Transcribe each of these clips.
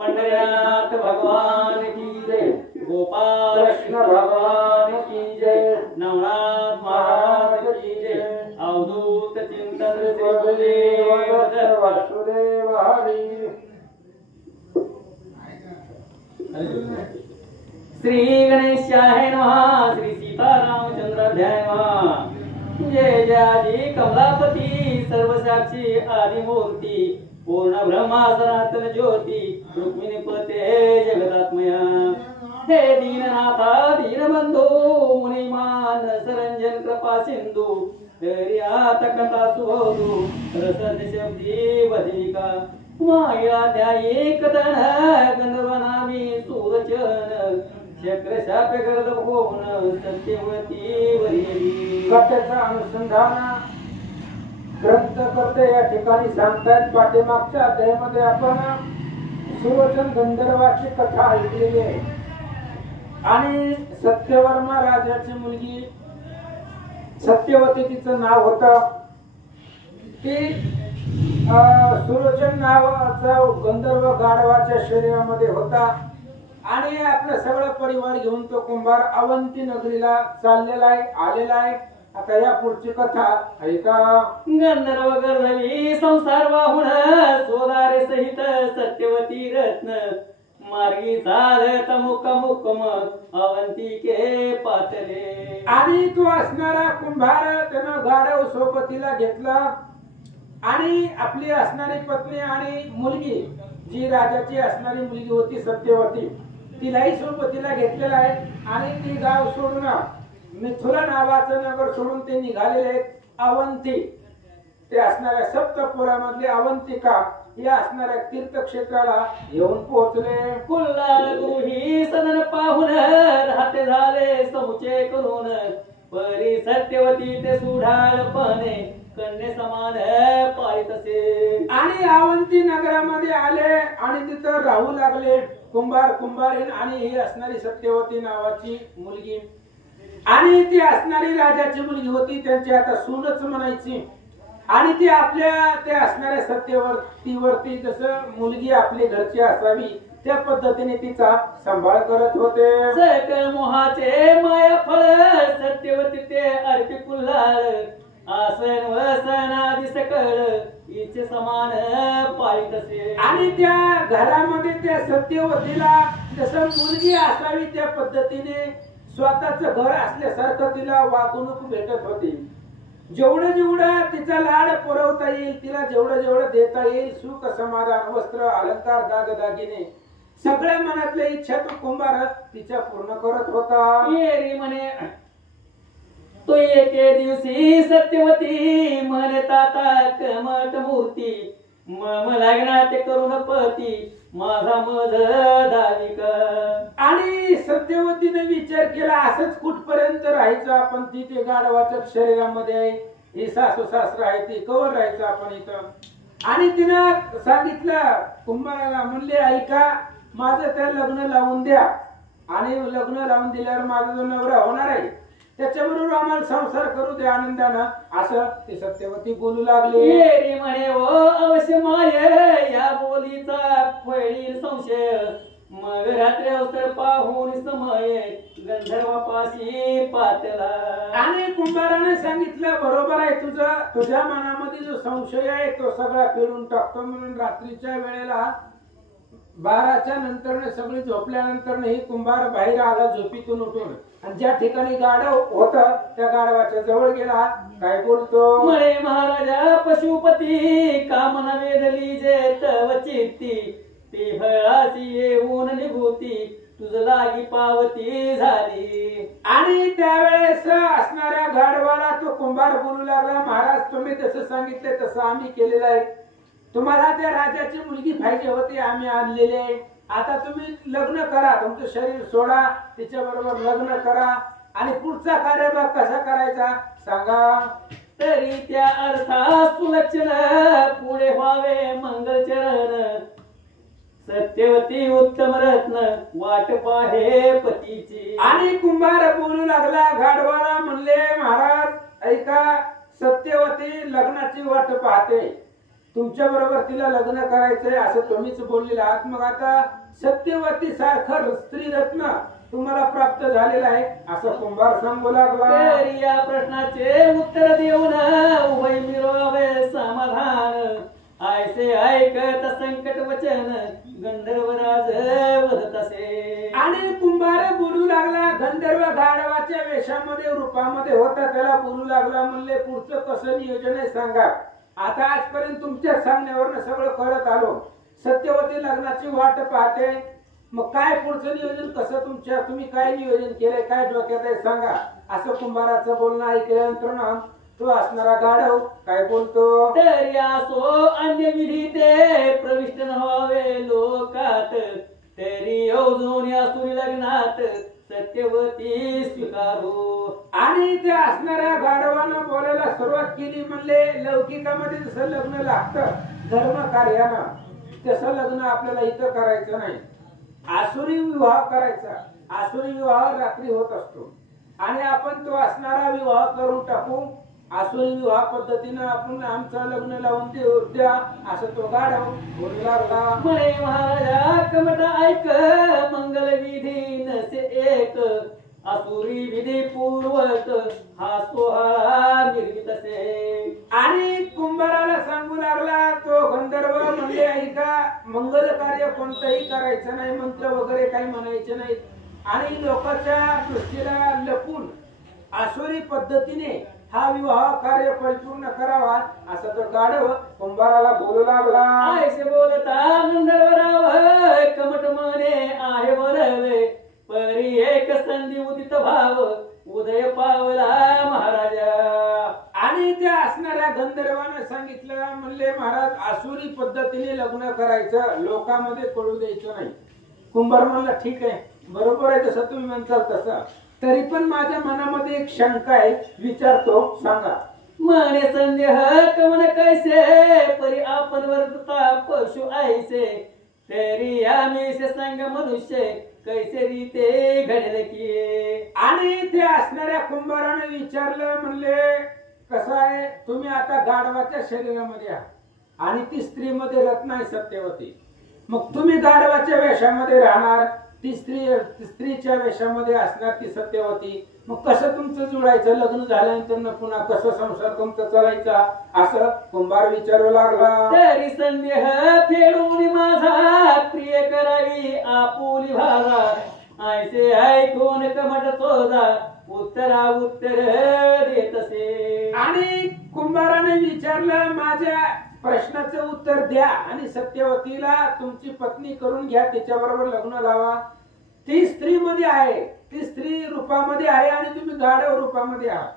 पंढरीनाथ भगवान की जय, गोपाल कृष्ण भगवान की जय, नवनाथ महाराज की जय, अवधूत चिंतन श्री वासुदेव हरी। श्री गणेशाय नमः, श्री सीतारामचंद्राभ्याय नमः। जय जय आदि कमलापती सर्वसाक्षी आदिमूर्ती पूर्ण ब्रह्मा सनातन ज्योती रुक्मिणी पते जगदात्मया। हे दीननाथा दीनबंधू मुनिमान सरंजन कृपा सिंधू दर्यात कथा सुबोधू रसन शब्दी बधिका माया ध्याये कथन गंधर्वनामी सूरचन चक्र शाप गर्द भुवन सत्यवती वरी। कथेचा अनुसंधान ग्रंथ करते या ठिकाणी सांगतात। पाठीमागच्या अध्यायामध्ये आपण सुरोचन गंधर्वाची कथा ऐकलेली आहे आणि सत्यवर्मा राजाची मुलगी सत्यवती तिचं नाव होतं। ती सुरोचन नावाचा गंधर्व गाढवाच्या शरीरामध्ये होता आणि आपला सगळा परिवार घेऊन तो कुंभार अवंती नगरीला चाललेला आहे, आलेला आहे। आता या पुढची कथा ऐका। गंधर्व गर्धवी संसार वाहुण सोदारे सहित सत्यवती रत्न मार्गी चालत मुक्कामुक्कम अवंतिके पातले। आणि तो असणारा कुंभार त्यानं गाढव सोबतीला घेतला आणि आपली असणारी पत्नी आणि मुलगी जी राजाची असणारी मुलगी होती सत्यवती तिलाही सोबतीला घेतलेला आहे आणि ती गाव सोडून मिथुला नावाचं नगर सोडून ते निघालेले आहेत अवंती। ते असणाऱ्या सप्तपुरामधले अवंतिका या असणाऱ्या तीर्थक्षेत्राला येऊन पोहोचले। कुल्लार गुरुही सदन पाहून राहते झाले समुचे करून परी सत्यवती ते सुढाळपणे कन्ये समान पाळीत असे। आणि अवंती नगरामध्ये आले आणि तिथं राहू लागले कुंभार कुंभारीण आणि ही असणारी सत्यवती नावाची मुलगी आणि ती असणारी राजाची मुलगी होती, त्यांची आता सूनच म्हणायची। आणि ती आपल्या त्या असणाऱ्या सत्यवतीवरती जसं मुलगी आपली घरची असावी त्या पद्धतीने तिचा सांभाळ करत होते। सकल मोहाचे माया फळ सत्यवती ते अर्पी कुल्हार आसन वसन आदि सकळ इचे समान पाळीत असे। आणि त्या घरामध्ये त्या सत्यवतीला जसं मुलगी असावी त्या पद्धतीने स्वतःच घर असल्यासारखं तिला वागणूक भेटत होती। जेवढं जेवढं तिचा लाड पुरवता येईल, तिला जेवढं जेवढं देता येईल, सुख समाधान वस्त्र अलंकार दागदागिने सगळ्या मनातल्या इच्छा तो कुंभार तिच्या पूर्ण करत होता। येरी म्हणे तो एके दिवशी सत्यवती म्हणे ताता कमट मूर्ती मम लागणार ते करून पती माझा मज दाविक। आणि सत्यवतीने विचार केला असंच कुठपर्यंत राहायचं आपण, तिथे गाढवाच्या शरीरामध्ये आहे, ही सासू सासरा आहे, ती कवर राहायचं आपण इथं। आणि तिनं सांगितलं कुंभाराला, म्हणले ऐका माझं त्या लग्न लावून द्या आणि लग्न लावून दिल्यावर माझा जो नवरा होणार आहे त्याच्याबरोबर आम्हाला संसार करू दे आनंदानं, असं ते सत्यवती बोलू लागले। येरी म्हणे ओ अवश्य माय या बोलीचा फळील संशय मग रात्री अवसर पाहून समय गंधर्वापाशी पातला। आणि कुंभाराने सांगितलं बरोबर आहे तुझं, तुझ्या मनामध्ये जो संशय आहे तो सगळा फिरून टाकतो। म्हणून रात्रीच्या वेळेला 12च्या नंतर सगळी झोपल्यानंतर ही कुंभार बाहेर आला झोपीतून उठून आणि ज्या ठिकाणी गाढव होत त्या गाढवाच्या जवळ गेला। काय बोलतो म्हणे महाराजा पशुपती कामना वेदली जे तव चित्ती ती फळाची येऊन निभूती तुझ लागी पावती झाली। आणि त्यावेळेस असणाऱ्या गाढवाला तो कुंभार बोलू लागला, महाराज तुम्ही जसं सांगितले तसं आम्ही केलेलं आहे, तुम्हाला त्या राजाची मुलगी पाहिजे होती, आम्ही आणलेली आहे, आता तुम्ही लग्न करा, तुमचं शरीर सोडा, तिच्या बरोबर लग्न करा आणि पुढचा कार्यभाग कसा करायचा सांगा। तरी त्या अर्था सुलक्षण पुढे व्हावे मंगलचरण सत्यवती उत्तम रत्न वाट पाहे पतीची। आणि कुंभार बोलू लागला गाढवाला, म्हणले महाराज ऐका सत्यवती मध्ये लग्नाची वाट पाहते, तुमच्या बरोबर तिला लग्न करायचंय असं तुम्हीच बोललेलं आहात. मग आता सत्यवती सारखं स्त्री रत्न तुम्हाला प्राप्त झालेला आहे असं कुंभार सांगू लागला. तर या प्रश्नाचे उत्तर देऊन उभय मिळवावे समाधान. ऐसे ऐकत संकट वचन गंधर्वराज वदत असे. आणि कुंभार बोलू लागला. गंधर्व गाढवाच्या वेशामध्ये रूपामध्ये होता, त्याला बोलू लागला. म्हणले पुढचं कसं नियोजन आहे सांगा. आता आजपर्यंत तुमच्या सांगण्यावरनं सगळं करत आलो. सत्यवती लग्नाची वाट पाहते, मग काय पुढचं नियोजन कसं तुम्ही काय नियोजन केलंय, काय डोक्यात आहे सांगा. असं कुंभाराचं बोलणं ऐकल्यानंतर ना तो असणारा गाढव काय बोलतो. तर यासो अन्य विधी ते प्रविष्ट न व्हावे लोकात. तरी येऊन असुरी लग्नात सत्यवती स्वीकारो. आणि त्या असणाऱ्या गाढवानं बोलायला सुरुवात केली. म्हणले लौकिकामध्ये जसं लग्न लागतं धर्म कार्यानं, तसं लग्न आपल्याला इथं करायचं नाही. आसुरी विवाह करायचा. आसुरी विवाह रात्री होत असतो आणि आपण तो असणारा विवाह करून टाकू. आसुरी विवाह पद्धतीनं आपण आमचं लग्न लावून द्या असं तो गाढव बोलू लागला. म्हणे महाराजा कमट ऐक मंगल विधी नसे एक. आसुरी विधी पूर्वक हा सोहळा निर्मित असे. आणि कुंभाराला सांगू लागला तो गंधर्व. म्हणजे ऐका, मंगल कार्य कोणतंही करायचं नाही, मंत्र वगैरे काही म्हणायचे नाहीत आणि लोकांच्या दृष्टीला लपून आसुरी पद्धतीने हा विवाह कार्य परिपूर्ण करावा असं तो गाढव कुंभाराला बोलू लागला. ऐसे बोलता गंधर्वराव कमट म्हणे आहे बरवे. परी एक संधी उदित भाव उदय पावला महाराजा. आणि त्या असणाऱ्या गंधर्वानं सांगितलं. म्हणले महाराज आसुरी पद्धतीने लग्न करायचं, लोकांमध्ये कळू द्यायचं नाही. कुंभार म्हणला ठीक आहे, बरोबर आहे जसं तुम्ही म्हणताल तसं. तरी पण माझ्या मनामध्ये एक शंका आहे, विचारतो सांगा. म्हणे संदेह कमन कैसे परी आपण वर्तता पशु ऐसे. तरी आम्ही संग मनुष्य कैसे रीते घडेल की. आणि ते असणाऱ्या कुंभाराने विचारलं. म्हणले कसं आहे, तुम्ही आता गाढवाच्या शरीरामध्ये आहात आणि ती स्त्रीमध्ये रत्न आहे सत्यवती. मग तुम्ही गाढवाच्या वेशामध्ये राहणार, ती स्त्रीच्या वेशामध्ये असणार ती सत्यवती. मग कसं तुमचं जुळायचं, लग्न झाल्यानंतर पुन्हा कसं संसार तुमचा चालायचा असं कुंभार विचारू लागला. तरी संदेह फेडून माझा प्रिय करावी आपुली भागा. ऐसे ऐकून कमट चोजा उत्तरा उत्तर देत असे. आणि कुंभाराने विचारलं माझ्या प्रश्नाचं उत्तर द्या आणि सत्यवतीला तुमची पत्नी करून घ्या, तिच्याबरोबर लग्न लावा. ती स्त्री मध्ये आहे, ती स्त्री रूपामध्ये आहे आणि तुम्ही गाढव रूपामध्ये आहात.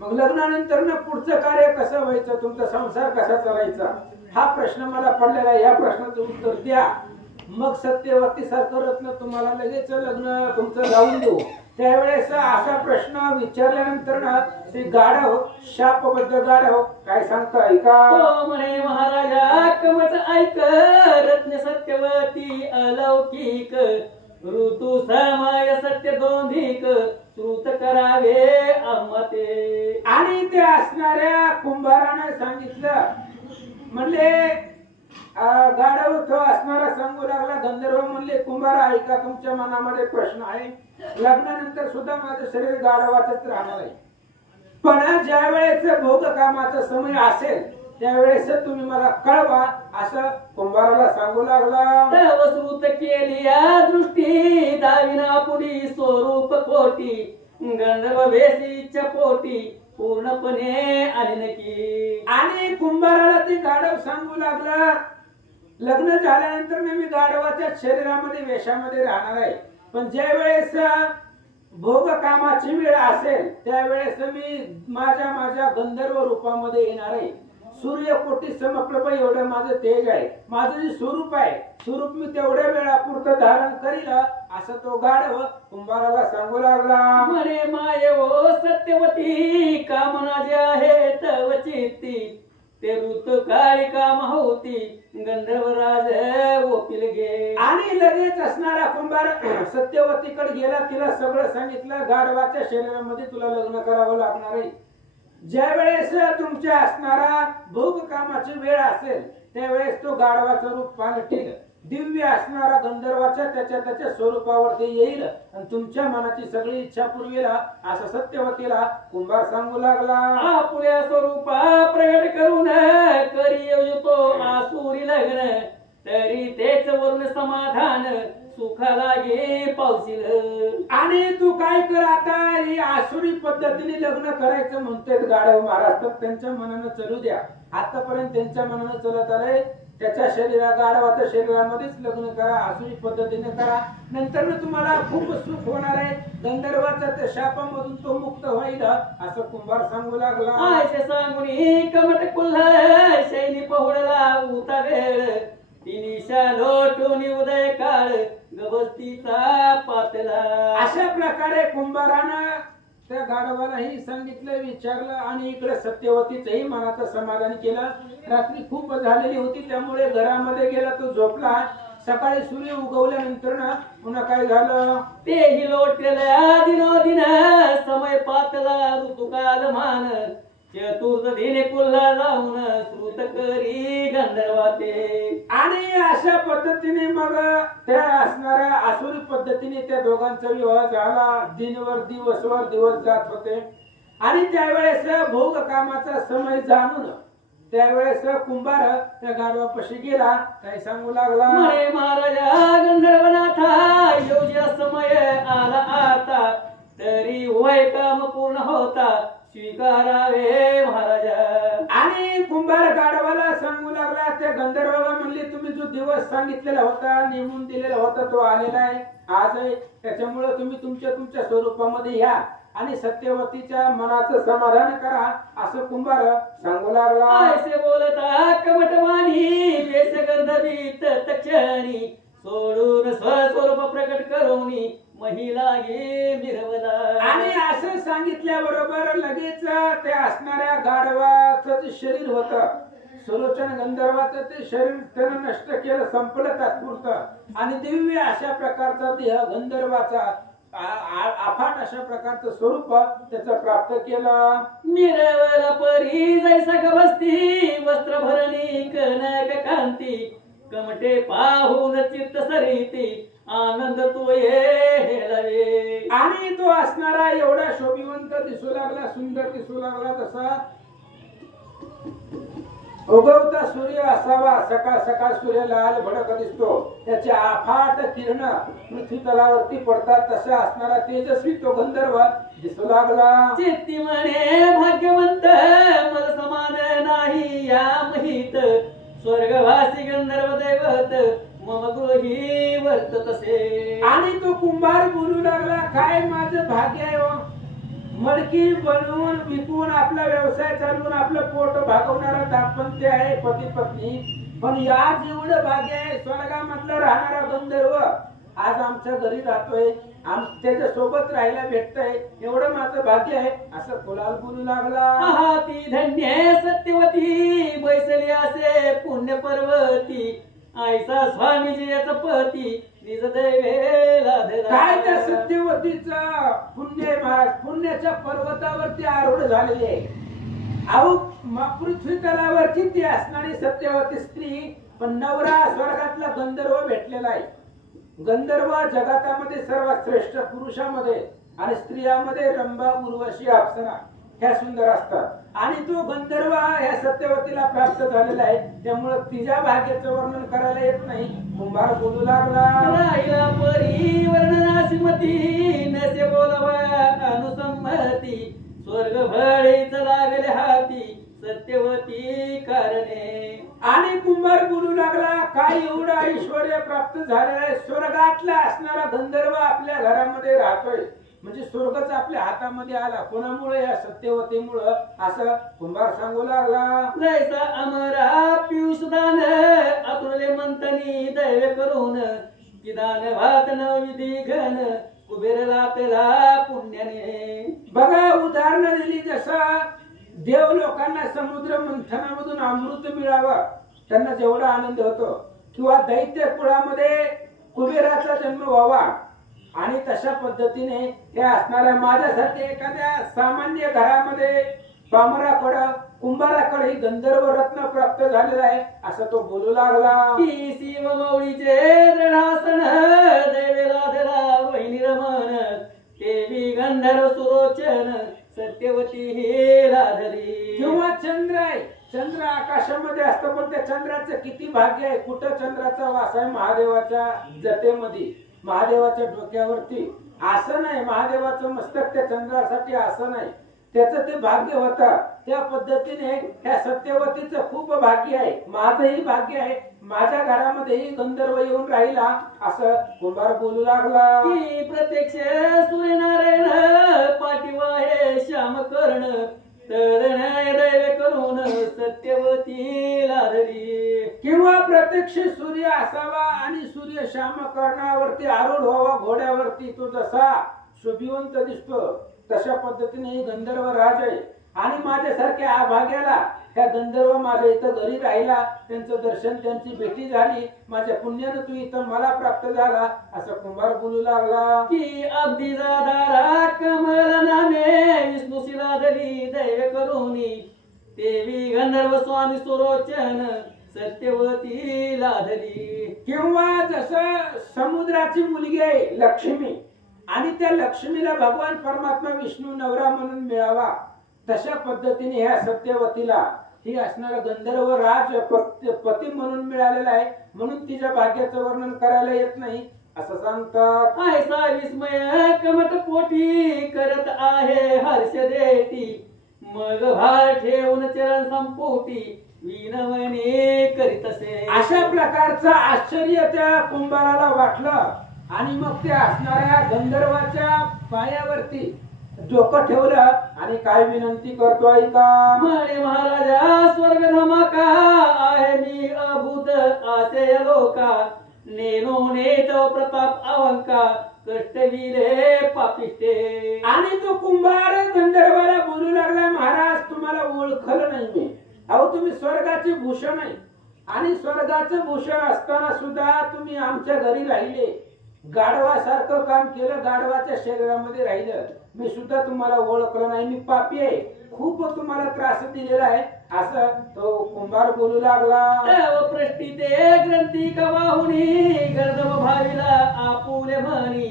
मग लग्नानंतर ना पुढचं कार्य कसं व्हायचं, तुमचा संसार कसा चालायचा हा प्रश्न मला पडलेला आहे. या प्रश्नाचं उत्तर द्या, मग सत्यवती सारखं रत्न तुम्हाला लगेच लग्न तुमचं लावून देऊ. त्यावेळेस असा प्रश्न विचारल्यानंतर ना ते गाढव शापबद्ध गाढव काय सांगता ऐका. तो म्हणे महाराजा कमट ऐक रत्न सत्यवती अलौकिक. ऋतू समय सत्य दोंधिक श्रुत करावे अमते. आणि ते असणाऱ्या कुंभाराने सांगितलं. म्हणले गाढव तो असणारा सांगू लागला. गंधर्व म्हणले कुंभारा ऐका, तुमच्या मनामध्ये प्रश्न आहे. लग्नानंतर सुद्धा माझं शरीर गाढवाचंच राहणार आहे, पण ज्या वेळेस भोग कामाचा समय असेल त्यावेळेस तुम्ही मला कळवा असं कुंभाराला सांगू लागला. तव श्रुत केली या दृष्टी दाविना पुढी स्वरूप कोटी. गंधर्व वेशीच्या पोटी पूर्णपणे आली नकी. आणि कुंभाराला ते गाढव सांगू लागला. लग्न झाल्यानंतर मी गाढवाच्या शरीरामध्ये वेशामध्ये राहणार आहे, पण ज्या वेळेस भोग कामाची वेळ असेल त्यावेळेस मी माझ्या गंधर्व रूपामध्ये येणार आहे. सूर्यकोटी समप्रभ एवढं माझं तेज आहे, माझं जे स्वरूप आहे स्वरूप मी तेवढ्या वेळापुरतं धारण करील असं तो गाढव कुंभाराला सांगू लागला. म्हणे माय ओ सत्यवती कामना जे आहे तव चित्ती. ते ऋतू काळी काम होती गंधर्वराज ओपिल गे. आणि लगेच असणारा कुंभार सत्यवतीकडे गेला, तिला सगळं सांगितलं. गाढवाच्या शरीरामध्ये तुला लग्न करावं लागणार आहे, ज्या वेळेस तुमच्या असणारा भोग कामाची वेळ असेल त्यावेळेस तो गाढवाचं रूप पालटेल, दिव्य असणारा गंधर्वाच्या त्याच्या स्वरूपावरती येईल आणि तुमच्या मनाची सगळी इच्छा पुरवेला असं सत्यवतीला कुंभार सांगू लागला. आपुल्या स्वरूपा प्रगट करून करी येतो आसुरी लग्न, तरी तेच वरून समाधान सुखा लागे पावसील. आणि तू काय कर, आता ही आसुरी पद्धतीने लग्न करायचं म्हणतात गाढव महाराज, तर त्यांच्या मनानं चलू द्या. आतापर्यंत त्यांच्या मनानं चलत आलंय, त्याच्या गाढवाच्या शरीरामध्येच लग्न करा, आसुरी पद्धतीने करा, नंतर तुम्हाला खूप सुख होणार आहे, गंधर्वाचा त्या शापामधून तो मुक्त होईल असं कुंभार सांगू लागला. आयसे सांगून कमट कुल्हाळ शैली पहुडला उता वेळ, तिनिशा लोटून उदय काळ गवस्तीचा पातला. अशा प्रकारे कुंभारानं त्या गाढवालाही सांगितलं, विचारलं आणि इकडे सत्यवतीचंही मनाचं समाधान केलं. रात्री खूप झालेली होती त्यामुळे घरामध्ये गेला, तो झोपला. सकाळी सूर्य उगवल्यानंतर ना पुन्हा काय झालं, तेही लोटलेल्या दिनोदिन समय पातला ऋतुकाल मान, चतुर्थ दिने कुल्हा जाऊन श्रुत करी गंधर्वाते. आणि अशा पद्धतीने मग त्या असणाऱ्या आसुरी पद्धतीने त्या दोघांचा विवाह झाला. दिनवर दिवस जात होते आणि त्यावेळेस भोग कामाचा समय जाणून त्यावेळेस कुंभार त्या गाढवापाशी गेला, काय सांगू लागला, म्हणे महाराजा गंधर्वनाथा योग्य समय आला आता, तरी वय काम पूर्ण होता स्वीकारावे महाराजा. आणि कुंभार गाढवाला सांगू लागला, त्या गंधर्वाला म्हणले, तुम्ही जो दिवस सांगितलेला होता, नेमून दिलेला होता, तो आलेला आहे, आज आहे, त्याच्यामुळे तुम्ही तुमच्या स्वरूपामध्ये या आणि सत्यवतीच्या मनाचं समाधान करा असं कुंभार सांगू लागला. ऐसे बोलता कमटवाणी वेश गंधर्वीत तक्षणी, सोडून स्वस्वरूप प्रकट करून महिला गे मिरवला. आणि असं सांगितल्याबरोबर लगेच ते असणाऱ्या गाढवाचं जे शरीर होतं, सुलोचन गंधर्वाचं ते शरीर त्यानं नष्ट केलं, संपलं तात्पुरतं, आणि दिव्य अशा प्रकारचा देह गंधर्वाचा अफाट अशा प्रकारचं स्वरूप त्याचं प्राप्त केलं. मिरवला परी जैसा गवस्ती वस्त्र भरणी कनक कांती, कमटे पाहून चित्त सरिती आनंद तो हे. आणि तो असणारा एवढा शोभिवंत दिसू लागला, सुंदर दिसू लागला, तसा उगवता सूर्य असावा, सकाळ सकाळ सूर्य लाल भडक दिसतो, त्याचे अफाट किरण पृथ्वी तलावरती पडतात, तसा असणारा तेजस्वी तो गंधर्व दिसू लागला. चित्ती म्हणे भाग्यवंत मल समान नाही या महित, स्वर्गवासी गंधर्व दैवत मम गृही वर्ततसे. आणि तो कुंभार बोलू लागला, काय माझं भाग्य आहे, मडकी बनवून विकून आपला व्यवसाय चालवून आपलं पोट भागवणारा दाम्पत्य आहे, पती पत्नी, पण या जेवढं भाग्य आहे, स्वर्गामधलं राहणारा गंधर्व आज आमच्या घरी राहतोय, त्याच्या सोबत राहायला भेटतंय, एवढं माझं भाग्य आहे असं कुलाल बोलू लागला. आहा ती धन्य सत्यवती बैसली असे पुण्य पर्वती, ऐसा स्वामीजी याचा पती निज दैवेला धरा. काय त्या सत्यवतीचं पुण्य आहे महाराज, पुण्याच्या पर्वतावरती आरूढ झालेली आहे. अहो पृथ्वी तलावरची ती असणारी सत्यवती स्त्री, पण नवरा स्वर्गातला गंधर्व भेटलेला आहे. गंधर्व जगातामध्ये सर्वात श्रेष्ठ, पुरुषामध्ये आणि स्त्रियामध्ये रंभा, उर्वशी, अप्सरा ह्या सुंदर असतात, आणि तो गंधर्व ह्या सत्यवतीला प्राप्त झालेला आहे, त्यामुळे तिच्या भाग्याचं वर्णन करायला येत नाही. कुंभार बोलू लागला, राहिला परी वर्णनासिमती नसे बोलवा अनुसंमती, स्वर्ग भळीच लागले हाती सत्यवती कारणे. आणि कुंभार बोलू लागला, काय एवढं ऐश्वर्य प्राप्त झालेलं आहे, स्वर्गातला असणारा गंधर्व आपल्या घरामध्ये राहतोय, म्हणजे स्वर्गच आपल्या हातामध्ये आला, कोणामुळे, या सत्यवतीमुळं असं कुंभार सांगू लागला. जैसा अमरा पियुषदान आतुरले मंथनी दैव करून, किदान भात न विधी घन कुबेर लातला पुण्याने. बघा उदाहरण दिली, जसं देव लोकांना समुद्र मंथनामधून अमृत मिळावं त्यांना जेवढा आनंद होतो, किंवा दैत्य कुळामध्ये कुबेराचा जन्म व्हावा, आणि तशा पद्धतीने हे असणाऱ्या माझ्यासारखे एखाद्या सामान्य घरामध्ये पामराकडं कुंभाराकडे ही गंधर्व रत्न प्राप्त झालेला आहे असं तो बोलू लागला. की शिव मौळीचे दृढासन देवेला दिला रोहिणी रमण देवी गंधर्व सुरोचन सत्यवती हे लाधरी. किंवा चंद्र आहे, चंद्र आकाशामध्ये असतं पण त्या चंद्राचं किती भाग्य आहे. कुठं चंद्राचा वास आहे? महादेवाच्या जटेमध्ये, महादेवाच्या डोक्यावरती आसन आहे. महादेवाचं मस्तक त्या चंद्रासाठी आसन आहे. त्याचं ते भाग्य होतं. त्या पद्धतीने ह्या सत्यवतीचं खूप भाग्य आहे. माझंही भाग्य आहे. माझ्या घरामध्येही गंधर्व येऊन राहिला असं कुंभार बोलू लागला. की प्रत्यक्ष सूर्यनारायण पाठीवा हे श्याम कर्ण तळणे दैव करून सत्यवती लाधरी. किंवा प्रत्यक्ष सूर्य असावा आणि सूर्य श्याम कर्णावरती आरूढ व्हावा घोड्यावरती. तो जसा शोभिवंत दिसतो तशा पद्धतीने गंधर्व राज आहे. आणि माझ्यासारख्या अभाग्याला ह्या गंधर्व माझ्या इथं घरी राहिला, त्यांचं दर्शन त्यांची भेटी झाली, माझ्या पुण्यानं तू इथं मला प्राप्त झाला असं कुंभार बोलू लागला. की अगदी दारा कमल नामे विष्णू शिलाधरी दैव करुणी देवी गंधर्व स्वामी सुरोचन सत्यवती लाधरी. किंवा जसं समुद्राची मुलगी आहे लक्ष्मी आणि त्या लक्ष्मीला भगवान परमात्मा विष्णू नवरा म्हणून मिळावा तशा पद्धतीने ह्या सत्यवतीला ही असणारा गंधर्व राज पती म्हणून मिळालेला आहे. म्हणून तिच्या भाग्याचं वर्णन करायला येत नाही असं सांगतात. ऐसा विस्मय कमट पोटी करत आहे हर्ष देती मग भार ठेवून चरण संपोटी विनवणे करीत असे. अशा प्रकारचं आश्चर्य त्या कुंभाराला वाटलं आणि मग ते असणाऱ्या गंधर्वाच्या पायावरती डोकं ठेवलं आणि काय विनंती करतो ऐका. म्हणे महाराजा स्वर्ग धमाका आहे मी अभूत आशय लोका नेनो नेत प्रताप अवंका कष्टवीरे पापिष्टे. आणि तो कुंभार गंधर्वाला बोलू लागला, महाराज तुम्हाला ओळखलं नाही मी. अहो तुम्ही स्वर्गाचे भूषण आहे आणि स्वर्गाचं भूषण असताना सुद्धा तुम्ही आमच्या घरी राहिले, गाढवासारखं काम केलं, गाढवाच्या शरीरामध्ये राहिलं. मी सुद्धा तुम्हाला ओळखलं नाही, मी पापी आहे, खूप तुम्हाला त्रास दिलेला आहे असं तो कुंभार बोलू लागला. पृष्ठी ते ग्रंथी कवाहुनी गर्दम भाविला आपुले म्हणी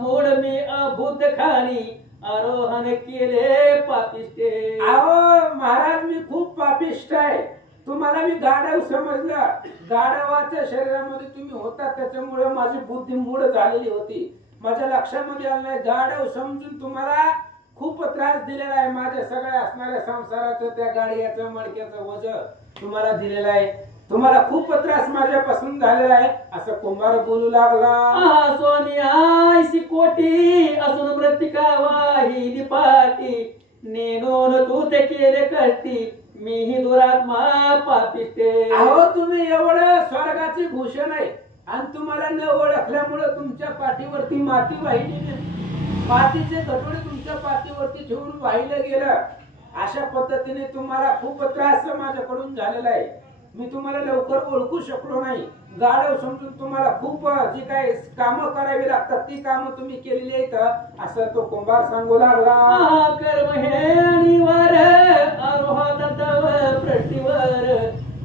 मोड मी अभूत खाणी आरोहण केले पापिष्टे. अहो महाराज मी खूप पापिष्ट आहे. तुम्हाला मी गाढव समजलं, गाढवाच्या शरीरामध्ये तुम्ही होता त्याच्यामुळे माझी बुद्धी मूढ झालेली होती, माझ्या लक्षामध्ये आलं नाही. गाढव समजून तुम्हाला खूप त्रास दिलेला आहे. माझ्या सगळ्या असणाऱ्या संसाराचं त्या गाडीचं मडक्याचं वज तुम्हाला दिलेलं आहे, तुम्हाला खूप त्रास माझ्यापासून झालेला आहे असं कुंभार बोलू लागला. सोनिया कोटी असून प्रतिका वाहिली पाटी नेनोन तू ते केले कष्टी मीही दुरात्मा पापिष्टे. अहो तुम्ही एवढं स्वर्गाचे भूषण आहे आणि तुम्हाला न ओळखल्यामुळे तुमच्या पाठीवरती माती वाहिली, मातीचे कटोळे तुमच्या पाठीवरती ठेवून वाहिलं गेलं. अशा पद्धतीने तुम्हाला खूप त्रास माझ्याकडून झालेला आहे. मी तुम्हाला लवकर ओळखू शकलो नाही. गाढव समजून तुम्हाला खूप जी काही कामं करावी लागतात ती कामं तुम्ही केलेली आहेत असं तो कुंभार सांगू लागला. कर्म हे अनिवार आरोहात पृष्ठीवर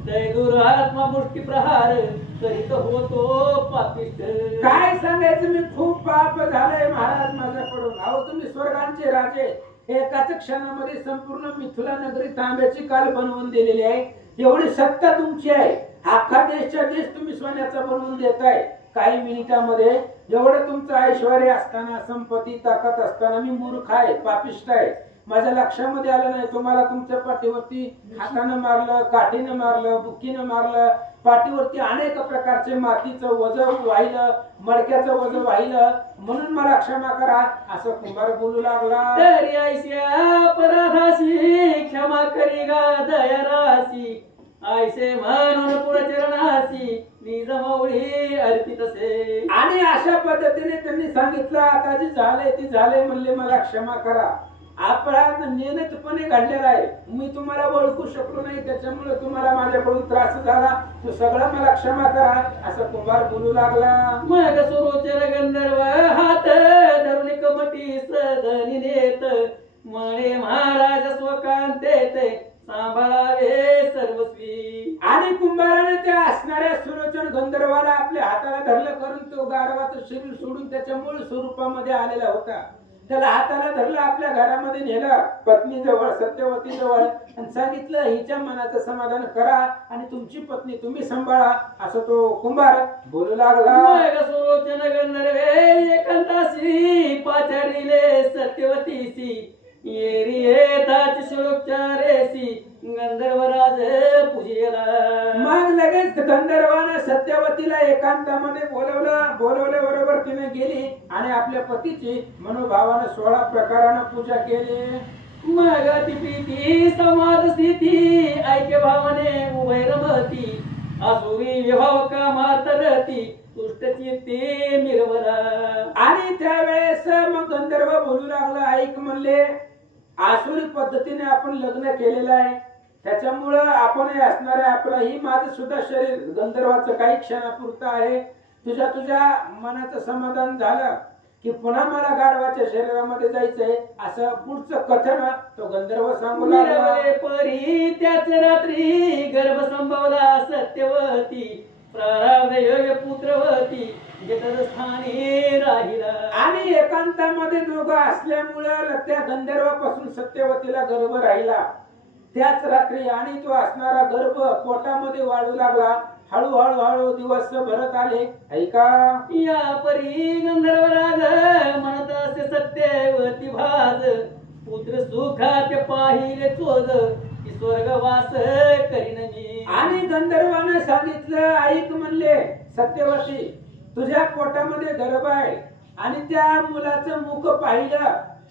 जय दुरात्मा मुष्टी प्रहार करीत होतो पापिष्ट. काय सांगायचं, मी खूप पाप झालंय महाराज माझ्याकडून. अहो तुम्ही स्वर्गांचे राजे, एकाच क्षणामध्ये संपूर्ण मिथिला नगरी तांब्याची काल बनवून दिलेली आहे. एवढी सत्ता तुमची आहे, अख्खा देशच्या देश तुम्ही सोन्याचा बनवून देताय काही मिनिटामध्ये. एवढं तुमचं ऐश्वर्य असताना, संपत्ती ताकद असताना मी मूर्ख आहे, पापिष्ट आहे. माझ्या लक्षामध्ये आलं नाही. तुम्हाला तुमच्या पाठीवरती हातानं मारलं, काठीनं मारलं, बुक्कीनं मारलं, पाठीवरती अनेक प्रकारचे मातीचं वज वाहिलं, मडक्याचं वज वाहिलं, म्हणून मला क्षमा करा असं कुंभार बोलू लागला. तरी ऐश्या पराधासी क्षमा करी गा दयारासी ऐसे म्हणून पुरचरणासी निज मौळी अर्पितसे. आणि अशा पद्धतीने त्यांनी सांगितलं आता जे झालंय ते झालंय, म्हणले मला क्षमा करा. अपराध नियमितपणे घडलेला आहे, मी तुम्हाला ओळखू शकलो नाही, त्याच्यामुळे तुम्हाला माझ्याकडून त्रास झाला, तो सगळं मला क्षमा करा असं कुंभार बोलू लागला. मग सुरोचर गंधर्व हात धरून कमटी सदनी नेत म्हणे महाराज स्वकांते ते सांभाळावे सर्वस्वी. आणि कुंभाराने त्या असणाऱ्या सुलोचन गंधर्वाला आपल्या हाताला धरलं करून तो गाढवाचं शरीर सोडून त्याच्या मूळ स्वरूपामध्ये आलेला होता. त्याला हाताला धरलं, आपल्या घरामध्ये नेलं पत्नी जवळ, सत्यवती जवळ, आणि सांगितलं हिच्या मनाचं समाधान करा आणि तुमची पत्नी तुम्ही सांभाळा, असं तो कुंभार बोलू लागला. मग सुलोचन गंधर्वे एकांतासी पाचारिले सत्यवतीसी येरी येताच श्लोकचारेसी गंधर्वराज पूजेला. मग लगेच गंधर्वानं सत्यवतीला एकांतामध्ये बोलवलं बरोबर तिने गेली आणि आपल्या पतीची मनोभावानं 16 प्रकारानं पूजा केली. मग ती प्रीती संवाद स्थिती ऐक्य भावने उभय रमती आसुरी विभाव कामार्तरती तुष्ट चित्ते मिरवला. आणि त्यावेळेस मग गंधर्व बोलू लागला, ऐक म्हणले, आसुरी पद्धतीने आपण लग्न केलेलं आहे, त्याच्यामुळं आपण असणारे आपलंही माझं सुद्धा शरीर गंधर्वाचं काही क्षणापुरतं आहे. तुझ्या मनाचं समाधान झालं की पुन्हा मला गाढवाच्या शरीरामध्ये जायचंय, असं पुढचं कथन तो गंधर्व सांगू लागला. परी त्याच रात्री गर्भ संभवला सत्यवती प्रारब्ध योग पुत्रवती स्थानी राहिला. आणि एकांतामध्ये दोघं असल्यामुळं त्या गंधर्वापासून सत्यवतीला गर्भ राहिला त्याच रात्री. आणि तो असणारा गर्भ पोटामध्ये वाढू लागला. हळूहळू दिवस भरत आले. ऐका, या परी गंधर्वराज म्हणत असे सत्यवती भाज पुत्र सुखात पाहिले चोज स्वर्गवास करीन मी. आणि गंधर्वाने सांगितलं, ऐक म्हणले सत्यवती, तुझ्या पोटामध्ये गर्भ आहे आणि त्या मुलाचं मुख पाहिलं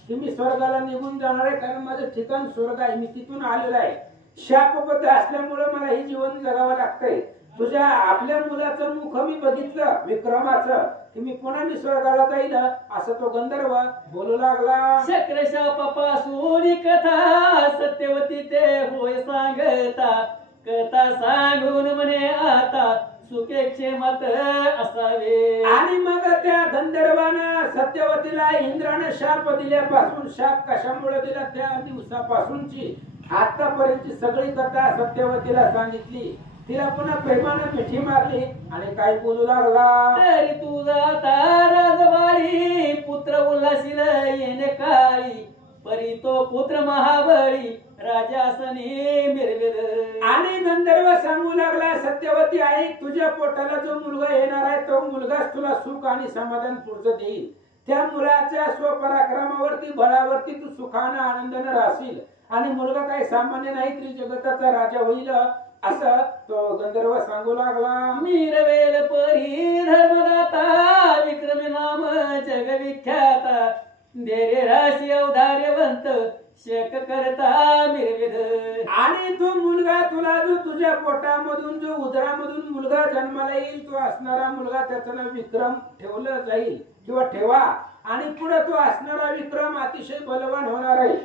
की मी स्वर्गाला निघून जाणार आहे, कारण माझं ठिकाण स्वर्ग आहे, मी तिथून आलेलो आहे. शापबद्ध असल्यामुळे मला हे जीवन जगावं लागतंय. तुझ्या आपल्या मुलाचं मुख मी बघितलं विक्रमाचं की मी पुन्हा मी स्वर्गाला जाईल, असं तो गंधर्व बोलू लागला. शक्र शापापासून कथा सत्यवती ते होय सांगता कथा सांगून म्हणे आता सुखे क्षेमात असावे. आणि मग त्या गंधर्वानं सत्यवतीला इंद्राने शाप दिल्यापासून, शाप कशामुळे दिला त्या दिवसापासूनची आतापर्यंतची सगळी कथा सत्यवतीला सांगितली. तिला पुन्हा प्रेमानं मिठी मारली आणि काय बोलू लागला. तरी तुझा आता राजवाडी पुत्र उल्हासील येणे काळी परी तो पुत्र महाबळी राजासनी मिरविल. आणि गंधर्व सांगू लागला, सत्यवती आई, तुझ्या पोटाला जो मुलगा येणार आहे तो मुलगाच तुला सुख आणि समाधान पुढचं देईल. त्या मुलाच्या स्वपराक्रमावरती बळावरती तू सुखानं आनंदानं राहशील आणि मुलगा काही सामान्य नाही, त्रिजगताचा राजा होईल, असं तो गंधर्व सांगू लागला. मिरवेल परी धर्मदाता विक्रमी नाम जगविख्याता देरे राशी अवधार्यवंत शेक करता मिरविल. आणि तो मुलगा तुला जो तुझ्या पोटामधून जो उदरामधून मुलगा जन्माला येईल, तो असणारा मुलगा त्याचं नाव विक्रम ठेवलं जाईल किंवा ठेवा. आणि पुढे तो असणारा विक्रम अतिशय बलवान होणार आहे,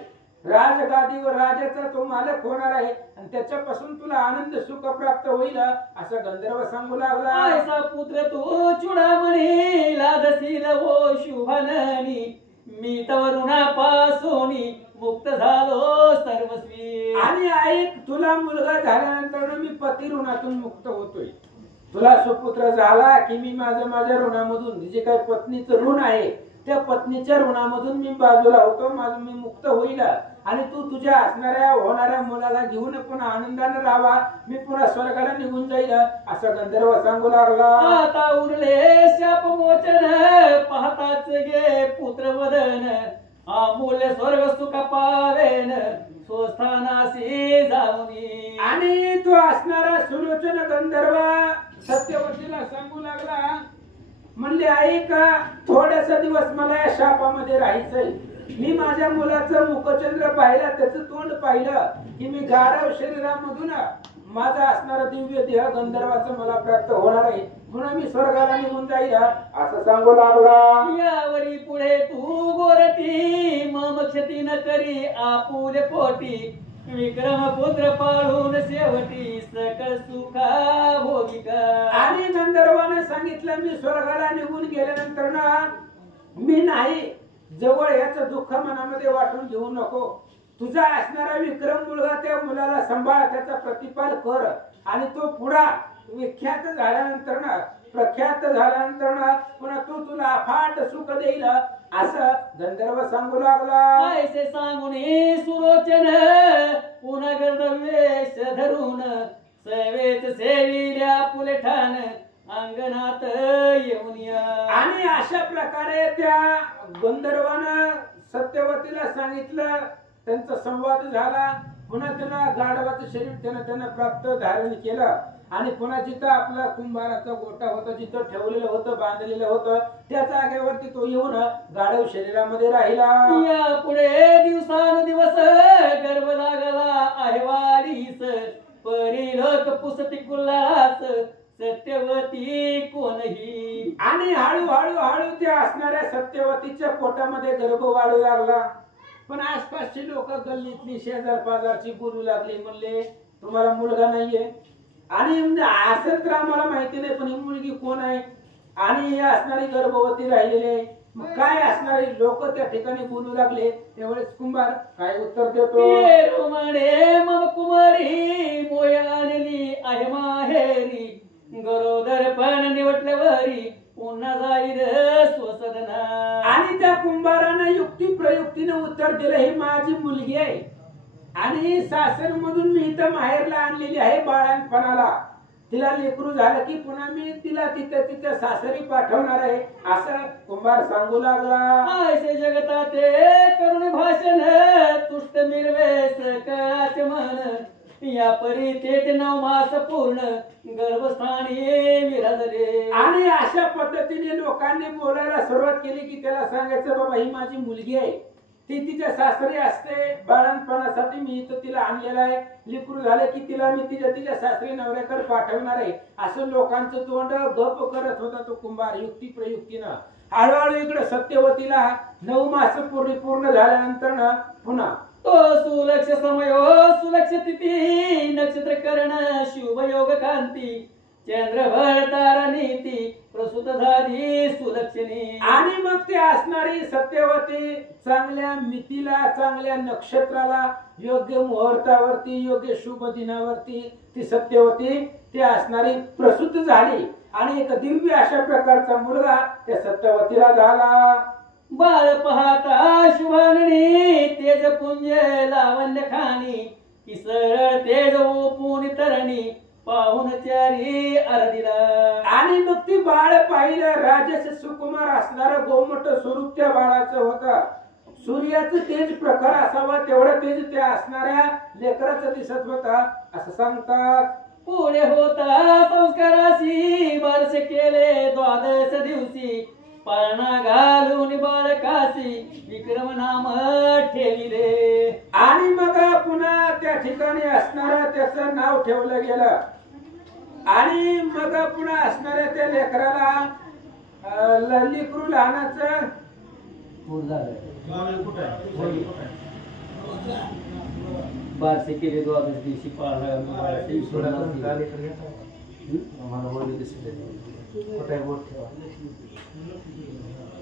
राजगादीवर राजाचा तो मालक होणार आहे आणि त्याच्यापासून तुला आनंद सुख प्राप्त होईल, असं गंधर्व सांगू लागला. ऐसा पुत्र तू चुडामणी लादशील हो शुभननी मी तरुणापासून मुक्त झालो सर्वस्वी. आणि ऐक, तुला मुलगा झाल्यानंतर मी पती ऋणातून मुक्त होतोय. तुला सुपुत्र झाला की मी माझ्या ऋणामधून जे काही पत्नीचं ऋण आहे त्या पत्नीच्या ऋणामधून मी बाजूला होतो, माझं मी मुक्त होईल आणि तू तुझ्या असणाऱ्या होणाऱ्या मुलाला घेऊन पुन्हा आनंदाने राहा, मी पुन्हा स्वर्गाला निघून जाईल, असं गंधर्व सांगू लागला. आता उरले शाप मोचन पाहताच गे पुत्र वदन अमूल्य स्वर्ग सुख पावेन स्वस्थानासी जाऊनी. आणि तो असणारा सुलोचन गंधर्व सत्यवतीला सांगू लागला, म्हणले ऐक, थोडासा दिवस मला या शापामध्ये राहायचंय. मी माझ्या मुलाचं मुखचंद्र पाहिलं, त्याचं तोंड पाहिलं की मी गाढव शरीरामधून माझा असणारा दिव्य देह गंधर्वाचं मला प्राप्त होणार आहे, म्हणून मी स्वर्गाला निघून जाईल, असं सांगू लागला. यावरी पुढे तू गोरटी मम क्षती न करी आपुले पोटी विक्रम पुत्र पाळून शेवटी सकळ सुखा भोगिका. आणि गंधर्वाने सांगितलं, मी स्वर्गाला निघून गेल्यानंतर ना मी नाही जवळ याचं दुःख मनामध्ये वाटून घेऊ नको. तुझा असणारा विक्रम मुलगा त्या मुलाला सांभाळ, त्याचा प्रतिपाल कर आणि तो पुढा विख्यात झाल्यानंतर ना प्रख्यात झाल्यानंतर ना पुन्हा तू तुला अफाट सुख देईल असं गंधर्व सांगू लागला. ऐसे सांगून सुलोचन पुन्हा गर्दवेश धरून सेवेत सेविल्या पुलेठान अंगणात येऊन या. आणि अशा प्रकारे त्या गंधर्वानं सत्यवतीला सांगितलं. त्यांचा संवाद झाला. पुन्हा त्यांना गाढवाचं शरीर त्यांना प्राप्त धारण केलं आणि पुन्हा जिथं आपला कुंभाराचा गोटा होता जिथं ठेवलेलं होतं बांधलेलं होतं त्या जागेवरती तो येऊन गाढव शरीरामध्ये राहिला. या पुढे दिवसानुदिवस गर्भ लागला आहे वाढीस परी लोक पुसती कुल्हास सत्यवती कोणही. आणि हळू त्या असणाऱ्या सत्यवतीच्या पोटामध्ये गर्भ वाढू लागला. पण आसपासची लोक गल्लीतली शेजार पाजारची बोलू लागली. म्हणले तुम्हाला मुलगा नाहीये आणि असं तर आम्हाला माहिती नाही पण ही मुलगी कोण आहे आणि ही असणारी गर्भवती राहिलेली आहे. मग काय असणारे लोक त्या ठिकाणी बोलू लागले. त्यावेळेस कुंभार काय उत्तर देतो. म्हणे मम कुमारी मोय आणली आहे माहेरी गरोदर पण निवटल्यावरी पुन्हा जाईल स्वसदना. आणि त्या कुंभारानं युक्ती प्रयुक्तीने उत्तर दिलं ही माझी मुलगी आहे आणि सासर मधून मी इथं माहेरला आणलेली आहे बाळांपणाला. तिला लेकरू झालं की पुन्हा मी तिला तिच्या सासरी पाठवणार आहे असं कुंभार सांगू लागला. ऐसे जगता ते करुण भाषण तुष्ट मिळवेस कळाचे मन या परी ते 9 मास पूर्ण गर्भस्थानी विराजले. आणि अशा पद्धतीने लोकांनी बोलायला सुरुवात केली की त्याला सांगायचं बाबा ही माझी मुलगी आहे ती तिच्या सासरी असते बाळणपणासाठी मी इथं तिला आणलेलं आहे. लेकरू झाले की तिला मी तिच्या सासरी नवऱ्याकडे पाठवणार आहे असं लोकांचं तोंड गप करत होता तो कुंभार युक्ती प्रयुक्तीनं. हळूहळू इकडे सत्यवतीला 9 मास पूर्ण झाल्यानंतर ना पुन्हा तो सुलक्ष समयो सुलक्ष तिथी नक्षत्र कर्ण शुभ योग कांती चंद्रभर तारा नीती प्रसूत झाली सुलक्षणी. आणि मग ते असणारी सत्यवती चांगल्या मितीला चांगल्या नक्षत्राला योग्य मुहूर्तावरती योग्य शुभ दिनावरती ती सत्यवती ती असणारी प्रसूत झाली आणि एक दिव्य अशा प्रकारचा मुलगा त्या सत्यवतीला झाला. बाळ पाहता शुभाननी तेज पुंज लावण्य खाणी की सरळ तेज ओपून तरणी पाहून चारी अर्धिला. आणि मग ती बाळ पाहिलं. राजस सुकुमार असणारं गोमट स्वरूप त्या बाळाचं होतं. सूर्याचं तेज प्रखर असावा तेवढं तेज त्या असणाऱ्या लेकराचं दिसत होता असं सांगतात. पुढे होता संस्काराशी बारसे केले द्वादश दिवशी पाळणा घालून बाळकाशी विक्रम नाम ठेविले. आणि मग पुन्हा त्या ठिकाणी असणारं त्याचं नाव ठेवलं गेलं. आणि मग पुन्हा असणाऱ्या त्या लेकराला लेकरू लहानाचं बारसे केले द्वादश दिवशी पाळणा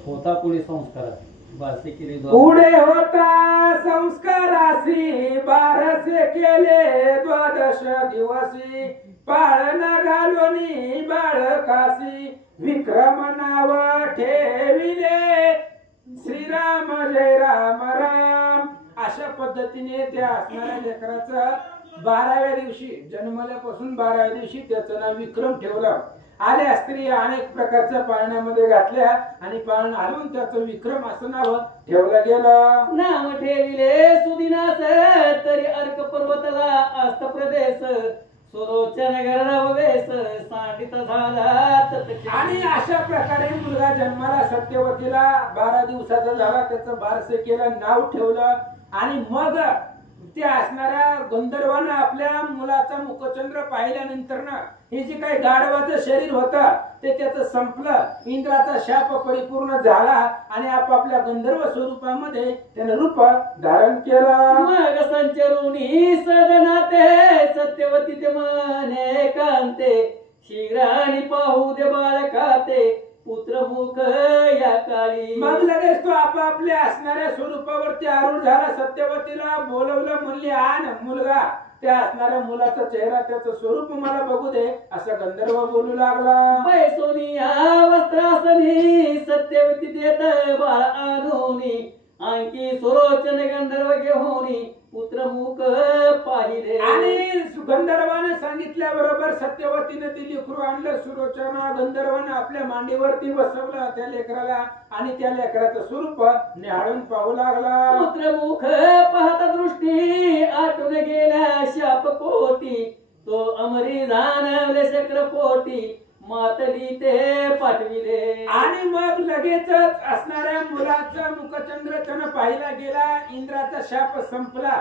होता पुढे संस्कार बारसे केले पुढे होता संस्कारासी बारसे केले द्वादश दिवसी पाळणा घालून बाळकासी विक्रम नाव ठेविले श्रीराम जय राम राम. अशा पद्धतीने त्या असणाऱ्या लेकराचं 12व्या दिवशी जन्मल्यापासून 12व्या दिवशी त्याचं नाव विक्रम ठेवलं. आल्या स्त्रिया अनेक प्रकारच्या पाळण्यामध्ये घातल्या आणि पाळणा हलवून त्याचं विक्रम असं नाव ठेवलं गेलं. नाव ठेविले सुदिनास तरी अर्क पर्वतला आस्त प्रदेश सुरोचन गर्भवेश सांडित झाला. आणि अशा प्रकारे मुलगा जन्माला सत्यवतीला 12 दिवसाचा झाला. त्याचं बारसे केलं नाव ठेवलं आणि मग त्या असणाऱ्या गंधर्वानं आपल्या मुलाचा मुखचंद्र पाहिल्यानंतर ना हे जे काही गाढवाचं शरीर होतं ते त्याचं संपलं. इंद्राचा शाप परिपूर्ण झाला आणि आपापल्या गंधर्व स्वरूपामध्ये त्याने रूप धारण केलं. मग संचरुणी सदनाते सत्यवती ते मने कांते शीघ्राने पाहू दे बाळकाते पुत्र पुत्रमुख या काळी. मग लगेच तो आपापल्या असणाऱ्या स्वरूपावरती आरूढ झाला. सत्यवतीला बोलवलं, म्हणली आण मुलगा. त्या असणाऱ्या मुलाचा चेहरा, त्याचं स्वरूप मला बघू दे, असं गंधर्व बोलू लागला. पैसोनिया वस्त्रासनी सत्यवती देत बाळ आणूनी. आणखी सुरोचन गंधर्व घेऊनी पुत्रमुख पाहिले. आणि गंधर्वाने सांगितल्याबरोबर सत्यवतीने ती लेकरू आणलं. सुरोचना गंधर्वाने आपल्या मांडीवरती बसवलं त्या लेकराला आणि त्या लेकराचं स्वरूप निहाळून पाहू लागला. पुत्रमुख पाहता दृष्टी आटून गेल्या शाप कोटी. तो अमरी जाणवले चक्रपोटी मातली ते पाठविले. आणि मग लगेचच असणाऱ्या मुलाचा मुखचंद्र त्यानं पाहिला गेला. इंद्राचा शाप संपला.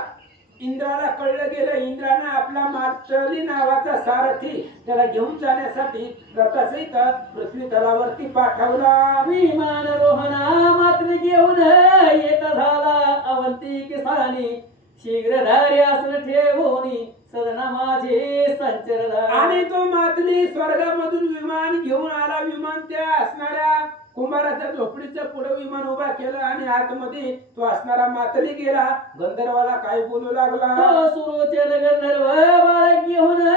इंद्राला कळलं गेलं. इंद्रानं आपला मातली नावाचा सारथी त्याला घेऊन जाण्यासाठी रथासहित पृथ्वी तलावरती पाठवला. विमान रोहना मातली घेऊन येत झाला अवंती किसानी. शीघ्र धार्यासन ठेवूनी सदना माझे संचरला. आणि तो मातली स्वर्गामधून विमान घेऊन आला. विमान त्या असणाऱ्या कुंभाराच्या झोपडीच्या पुढे विमान उभा केलं आणि आतमध्ये तो असणारा मातली गेला. गंधर्वाला काय बोलू लागला. तो सुरोचन गंधर्व बाळ घेऊन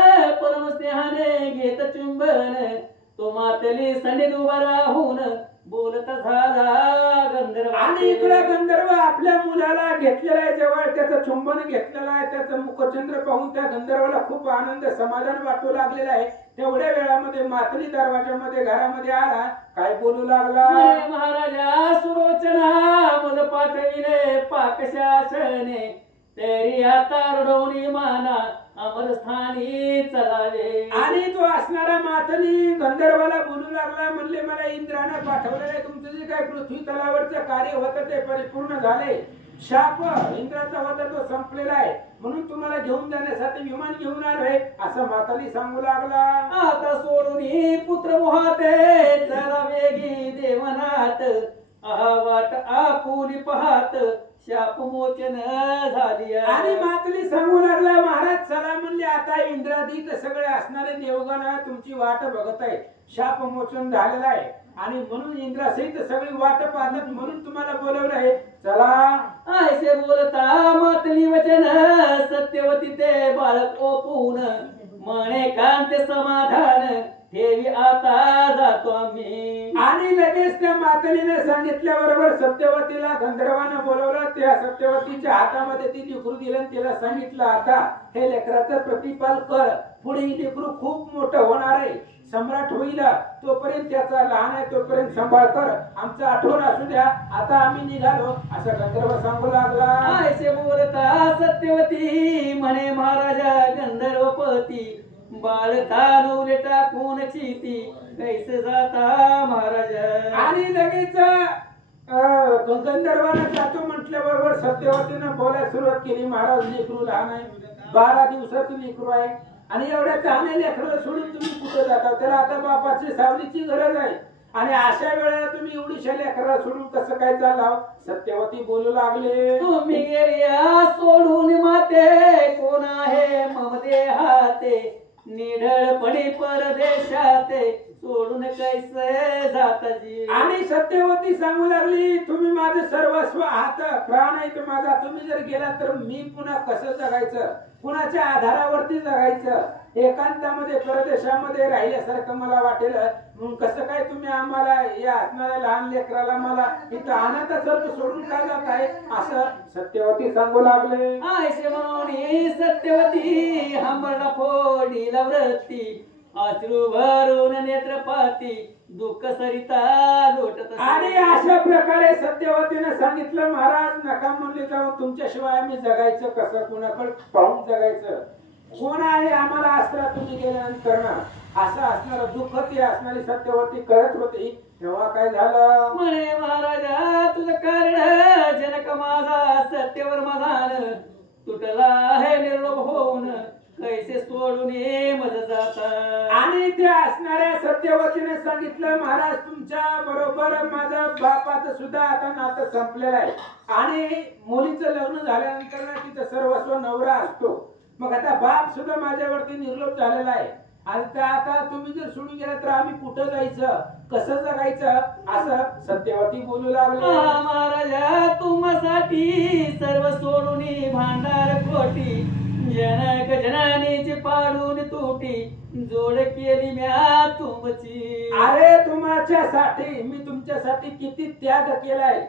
परम स्नेहाने घेत चुंबन. तो मातली सनीत उभा राहून बोलत झाला गंधर्व. आणि इकडे गंधर्व आपल्या मुलाला घेतलेला आहे जवळ, त्याचं चुंबन घेतलेलं आहे. त्याचं मुखचंद्र पाहून त्या गंधर्वाला खूप आनंद समाधान वाटू लागलेला आहे. तेवढ्या वेळामध्ये मातली दरवाजामध्ये घरामध्ये आला. काय बोलू लागला. महाराजा सुरोचना मज पाठविले पाकशासने. तेरी आता रडवणी माना अमरस्थानी चलावे. आणि तो असणारा मातली गंधर्वाला बोलू लागला. म्हणले मला इंद्राने पाठवलेलं आहे. तुमचं जे काय पृथ्वी तलावरचं कार्य होतं ते परिपूर्ण झाले. शाप इंद्राचा होता तो संपलेला आहे. म्हणून तुम्हाला घेऊन जाण्यासाठी विमान घेऊन आलोय असं मातली सांगू लागला. आता सोडून पुत्र मोहाते चला वेगी देवनाथ. वाट आपुली पाहत शाप मोचन झाली. आणि मातली सांगू लागला महाराज चला म्हणले. आता इंद्रादिक सगळे असणारे देवगण तुमची वाट बघत आहे. शाप मोचन झालेला आहे आणि म्हणून इंद्रासहित सगळी वाट पाहतात म्हणून तुम्हाला बोलवलं आहे. चला ऐसे बोलता मातली वचन सत्यवती ते बाळक ओपून. म्हणे कांते समाधान ठेवी आता जातो आम्ही. आणि लगेच त्या मातलीने सांगितल्याबरोबर सत्यवतीला गंधर्वानं बोलवलं. त्या सत्यवतीच्या हातामध्ये ती लेकरू दिलं. तिला सांगितलं आता हे लेकराचं प्रतिपाल कर. पुढे लेकरू खूप मोठं होणार आहे, सम्राट होईल. तोपर्यंत त्याचा लहान आहे तोपर्यंत सांभाळ कर. आमचं आठवण असू द्या. आता आम्ही निघालो असं गंधर्व सांगू लागला. ऐसे बोलता सत्यवती म्हणे महाराजा गंधर्वपती. बाळ तानवले टाकून चिती कैसे जाता महाराजा. आणि लगेच गंधर्वानं जातो म्हटल्याबरोबर सत्यवतीनं बोलायला सुरुवात केली. महाराज लेकरू लहान आहे, 12 दिवसाचं लेकरू आहे आणि एवढ्या लहान लेकराला सोडून तुम्ही कुठं जाता. त्याला आता बापाची सावलीची गरज आहे आणि अशा वेळेला तुम्ही एवढीशा लेकराला सोडून कसं काय चालाव. सत्यवती बोलू लागले. तुम्ही गेल्या सोडून माते कोण आहे मम देहाते. निढळपणी परदेशाते सोडून कैसे जाताजी. आणि सत्यवती सांगू लागली तुम्ही माझं सर्वस्व आहात, प्राण आहे माझा. तुम्ही जर गेला तर मी पुन्हा कसं जगायचं, कुणाच्या आधारावरती जगायचं. एकांतामध्ये परदेशामध्ये राहिल्यासारखं मला वाटेल. म्हणून कसं काय तुम्ही आम्हाला या असणाऱ्या लहान लेकराला मला इथं अनाथासारखं सोडून का जात आहे असं सत्यवती सांगू लागले. ऐसे म्हणून सत्यवती हंबरला फोडीला वृत्ती. अश्रू भरून नेत्रपाती दुःख सरिता लोटत. आणि अशा प्रकारे सत्यवतीने सांगितलं महाराज नका म्हणले जाऊन. तुमच्याशिवाय आम्ही जगायचं कसं, कुणाकडे पाहून जगायचं. कोण आहे आम्हाला असता तुम्ही गेल्यानंतर ना असं असणार दुःख ती असणारी सत्यवती करत होती. तेव्हा काय झालं म्हणे महाराजा तुझं कारण जनक माझा सत्यवर मधान. तुटला आहे निर्लोभ होऊन कैसे सोडून मज जाता. आणि त्या असणाऱ्या सत्यवतीने सांगितलं महाराज तुमच्या बरोबर माझ्या बापाचं सुद्धा आता नातं संपलेलं आहे आणि मुलीचं लग्न झाल्यानंतर ना तिथं सर्वस्व नवरा असतो. मग आता बाप सुद्धा माझ्यावरती निर्लोभ झालेला आहे. आता तुम्ही जर सोडून गेला तर आम्ही कुठं जायचं. कसं जगायचं असं सत्यवती बोलू लागले. महाराजा तुम्हासाठी सर्व सोडून भांडार खोटी जनक जनानीची पाडून तुटी जोड केली म्या तुमची. अरे तुमच्यासाठी मी तुमच्यासाठी किती त्याग केलाय.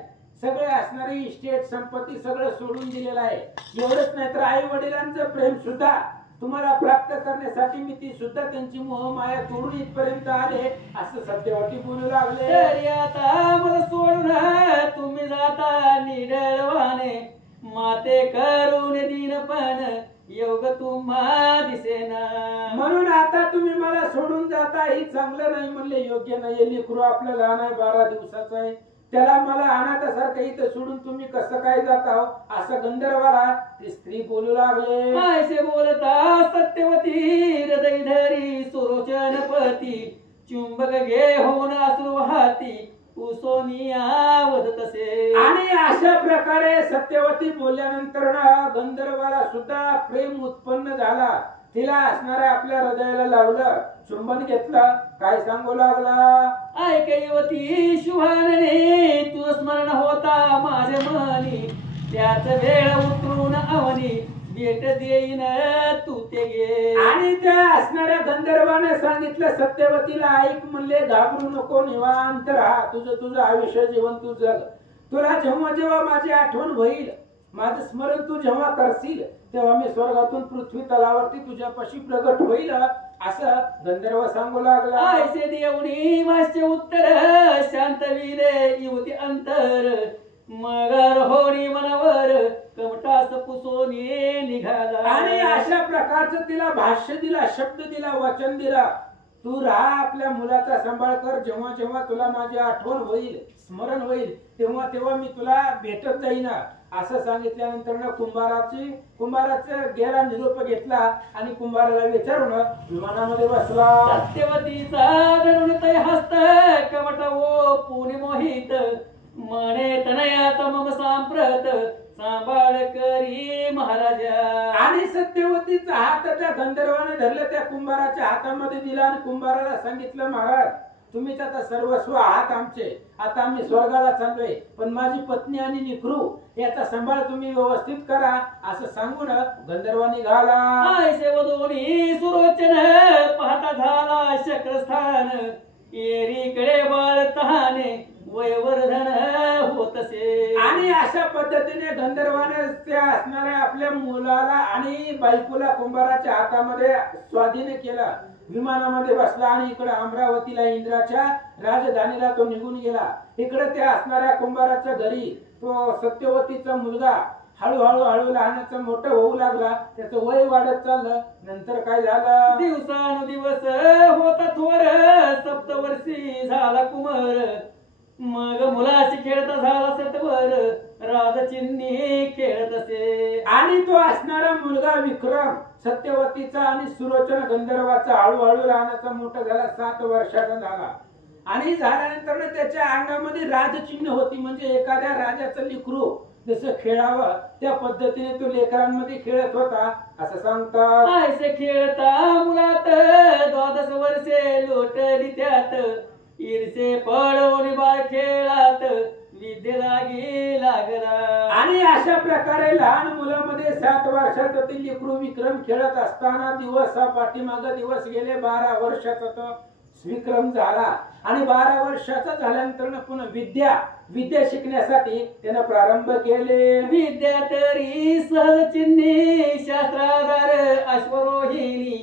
सगळे असणारी इस्टेट संपत्ती सगळं सोडून दिलेलं आहे. एवढंच नाही तर आई वडिलांचं प्रेम सुद्धा तुम्हाला प्राप्त करण्यासाठी मी ती सुद्धा त्यांची मोहमाया तोडून इथपर्यंत आले असं सत्यवती बोलू लागले. तरी आता मला सोडून तुम्ही जाता निडळवाने माते करून दीनपण योग तुम्हा दिसेना. म्हणून आता तुम्ही मला सोडून जाता ही चांगलं नाही म्हणले, योग्य नाही. लेकरू आपलं लहान आहे, 12 दिवसाचं आहे, त्याला मला अनाथासारखं इथं सोडून तुम्ही कसं काय जाता हो असं गंधर्वाला ती स्त्री बोलू लागले. ऐसे बोलता सत्यवती हृदय धरी सुरोचनपती चुंबक घे होऊन अश्रू वाहती उसोनिया वदतसे. आणि अशा प्रकारे सत्यवती बोलल्यानंतर ना गंधर्वाला सुद्धा प्रेम उत्पन्न झाला. तिला असणाऱ्या आपल्या हृदयाला लावलं, चुंबन घेतलं, काय सांगू लागला. ऐकवती शुभानने तू स्मरण होता माझे मनी त्याच वेळ उतरून अवनी भेट देईन तू ते घे. आणि त्या असणाऱ्या गंधर्वाने सांगितलं सत्यवतीला, ऐक म्हणले, घाबरू नको, निवांत राहा, तुझं आयुष्य जीवन तू जग. तुला जेव्हा जेव्हा माझी आठवण होईल, माझं स्मरण तू जेव्हा करशील तेव्हा मी स्वर्गातून पृथ्वी तलावरती तुझ्यापाशी प्रगट होईल असं गंधर्व सांगू लागला. ऐसे देवणी माझे उत्तर शांत विले युवती अंतर मगर होणी मनावर कमटास पुसोनी निघाला. आणि अशा प्रकारचं तिला भाष्य दिला, शब्द दिला, वचन दिला, तू राहा, आपल्या मुलाचा सांभाळ कर, जेव्हा जेव्हा तुला माझी आठवण होईल, स्मरण होईल, तेव्हा तेव्हा मी तुला भेटत जाईन असं सांगितल्यानंतर ना कुंभाराचा गेला निरोप घेतला आणि कुंभाराला विचारून विमानामध्ये बसला. सत्यवतीचा धरून तै हस्त कवट ओ पुणे मोहित मने तनयात मम सांप्रत सांभाळ करी महाराजा. आणि सत्यवतीचा हात त्या गंधर्वाने धरला, त्या कुंभाराच्या हातामध्ये दिला आणि कुंभाराला सांगितलं, महाराज तुम्हीच आता सर्वस्व आहात आमचे, आता आम्ही स्वर्गाला चाललोय, पण माझी पत्नी आणि लेकरू याचा सांभाळ तुम्ही व्यवस्थित करा असं सांगून गंधर्व निघाला. ऐसे वधोनी सुरोचन पाहता झाला शक्रस्थान एरीकडे बाळ तहाने वयवर्धन होतसे. आणि अशा पद्धतीने गंधर्वाने त्या असणाऱ्या आपल्या मुलाला आणि बायकोला कुंभाराच्या हातामध्ये स्वाधीन केला. विमानामध्ये बसला आणि इकडे अमरावतीला इंद्राच्या राजधानीला तो निघून गेला. इकडे त्या असणाऱ्या कुंभाराच्या घरी तो सत्यवतीचा मुलगा हळूहळू लहानाचं मोठं होऊ लागला, त्याचं वय वाढत चाललं. नंतर काय झालं, दिवसानुदिवस होता थोर सप्तवर्षी झाला कुमार मग मुलाशी खेळता झाला सतवर राजचिन्नी खेळत असे. आणि तो असणारा मुलगा विक्रम सत्यवतीचा आणि सुरोचन गंधर्वाचा हळूहळू लहानाचा मोठा झाला, 7 वर्षाचा झाला. आणि झाल्यानंतर त्याच्या अंगामध्ये राजचिन्ह होती, म्हणजे एखाद्या राजाचं लेकरू जसं खेळावं त्या पद्धतीने तो लेकरांमध्ये खेळत होता असं सांगतात. ऐसे खेळता मुलात 12 वर्षे लोटली त्यात ईरसे पडवून बाळ खेळात विद्ये लागी लागला. आणि अशा प्रकारे लहान मुलामध्ये 7 वर्षाचा ते लेकरू विक्रम खेळत असताना दिवस पाठीमागे दिवस गेले. 12 वर्षाचा तो विक्रम झाला आणि 12 वर्षाचा झाल्यानंतर पुन्हा विद्या शिकण्यासाठी त्यानं प्रारंभ केले. विद्या तरी सहज चिन्ही शास्त्राधार अश्वरोहिणी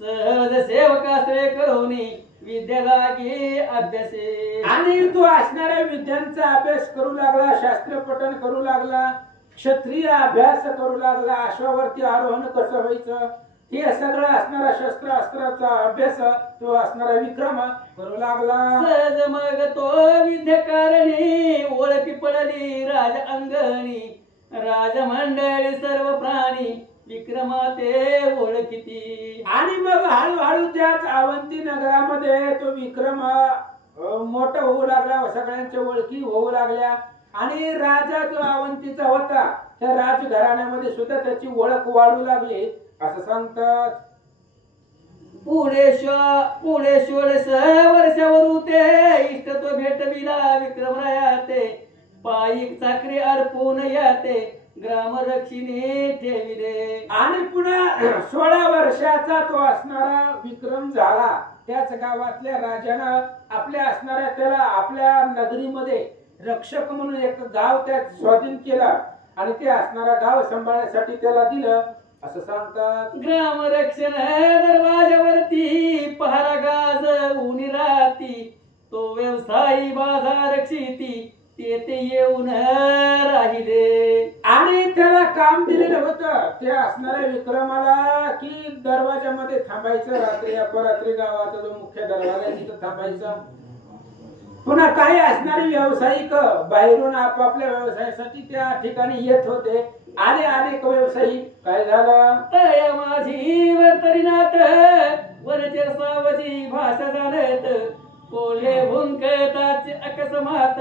सहज सेवकाश्रय करोनी विद्या लागी अभ्यासे. आणि तो असणाऱ्या विद्यांचा अभ्यास करू लागला, शास्त्र पठण करू लागला, क्षत्रिय अभ्यास करू लागला, अश्वावरती आरोहण कसं व्हायचं हे सगळं असणारा शस्त्र अस्त्राचा अभ्यास तो असणारा विक्रम करू लागला. सहज मग तो विद्याकारणी ओळखी पडली राज अंगणी राजमंडळी सर्व प्राणी विक्रमाते ओळखिती. आणि मग हळूहळू त्याच अवंती नगरामध्ये तो विक्रम मोठा होऊ लागला, सगळ्यांच्या ओळखी होऊ लागल्या. आणि राजा जो अवंतीचा होता त्या राजघराण्यामध्ये सुद्धा त्याची ओळख वाढू लागली असं सांगतात. पुढे 16 वर्षावर ते इष्ट तो भेटविला विक्रमराया ते पायी चाकरी अर्पून याते ग्रामरक्षिणी ठेविले. आणि पुन्हा 16 वर्षाचा तो असणारा विक्रम झाला. त्याच गावातल्या राजानं आपल्या असणाऱ्या त्याला आपल्या नगरीमध्ये रक्षक म्हणून एक गाव त्या स्वाधीन केला आणि ते असणारा गाव सांभाळण्यासाठी त्याला दिलं असं सांगतात. ग्रामरक्षण दरवाजावरती पहारा गाज उनी राहती तो व्यवसायी बाजार रक्षिती तेथे येऊन राहिले. आणि त्याला काम दिलेलं होतं ते असणाऱ्या विक्रमाला की दरवाजामध्ये थांबायचं रात्री अपरात्री गावाचा जो मुख्य दरवाजा आहे तिथं थांबायचं. पुन्हा काही असणारे व्यावसायिक बाहेरून आपापल्या व्यवसायासाठी त्या ठिकाणी येत होते. आले अनेक व्यावसायिक. काय झालं तया माझी वर्तरीनाथ वरचेर सावजी भाषा जाणत कोल्हे भुंकताची अकस्मात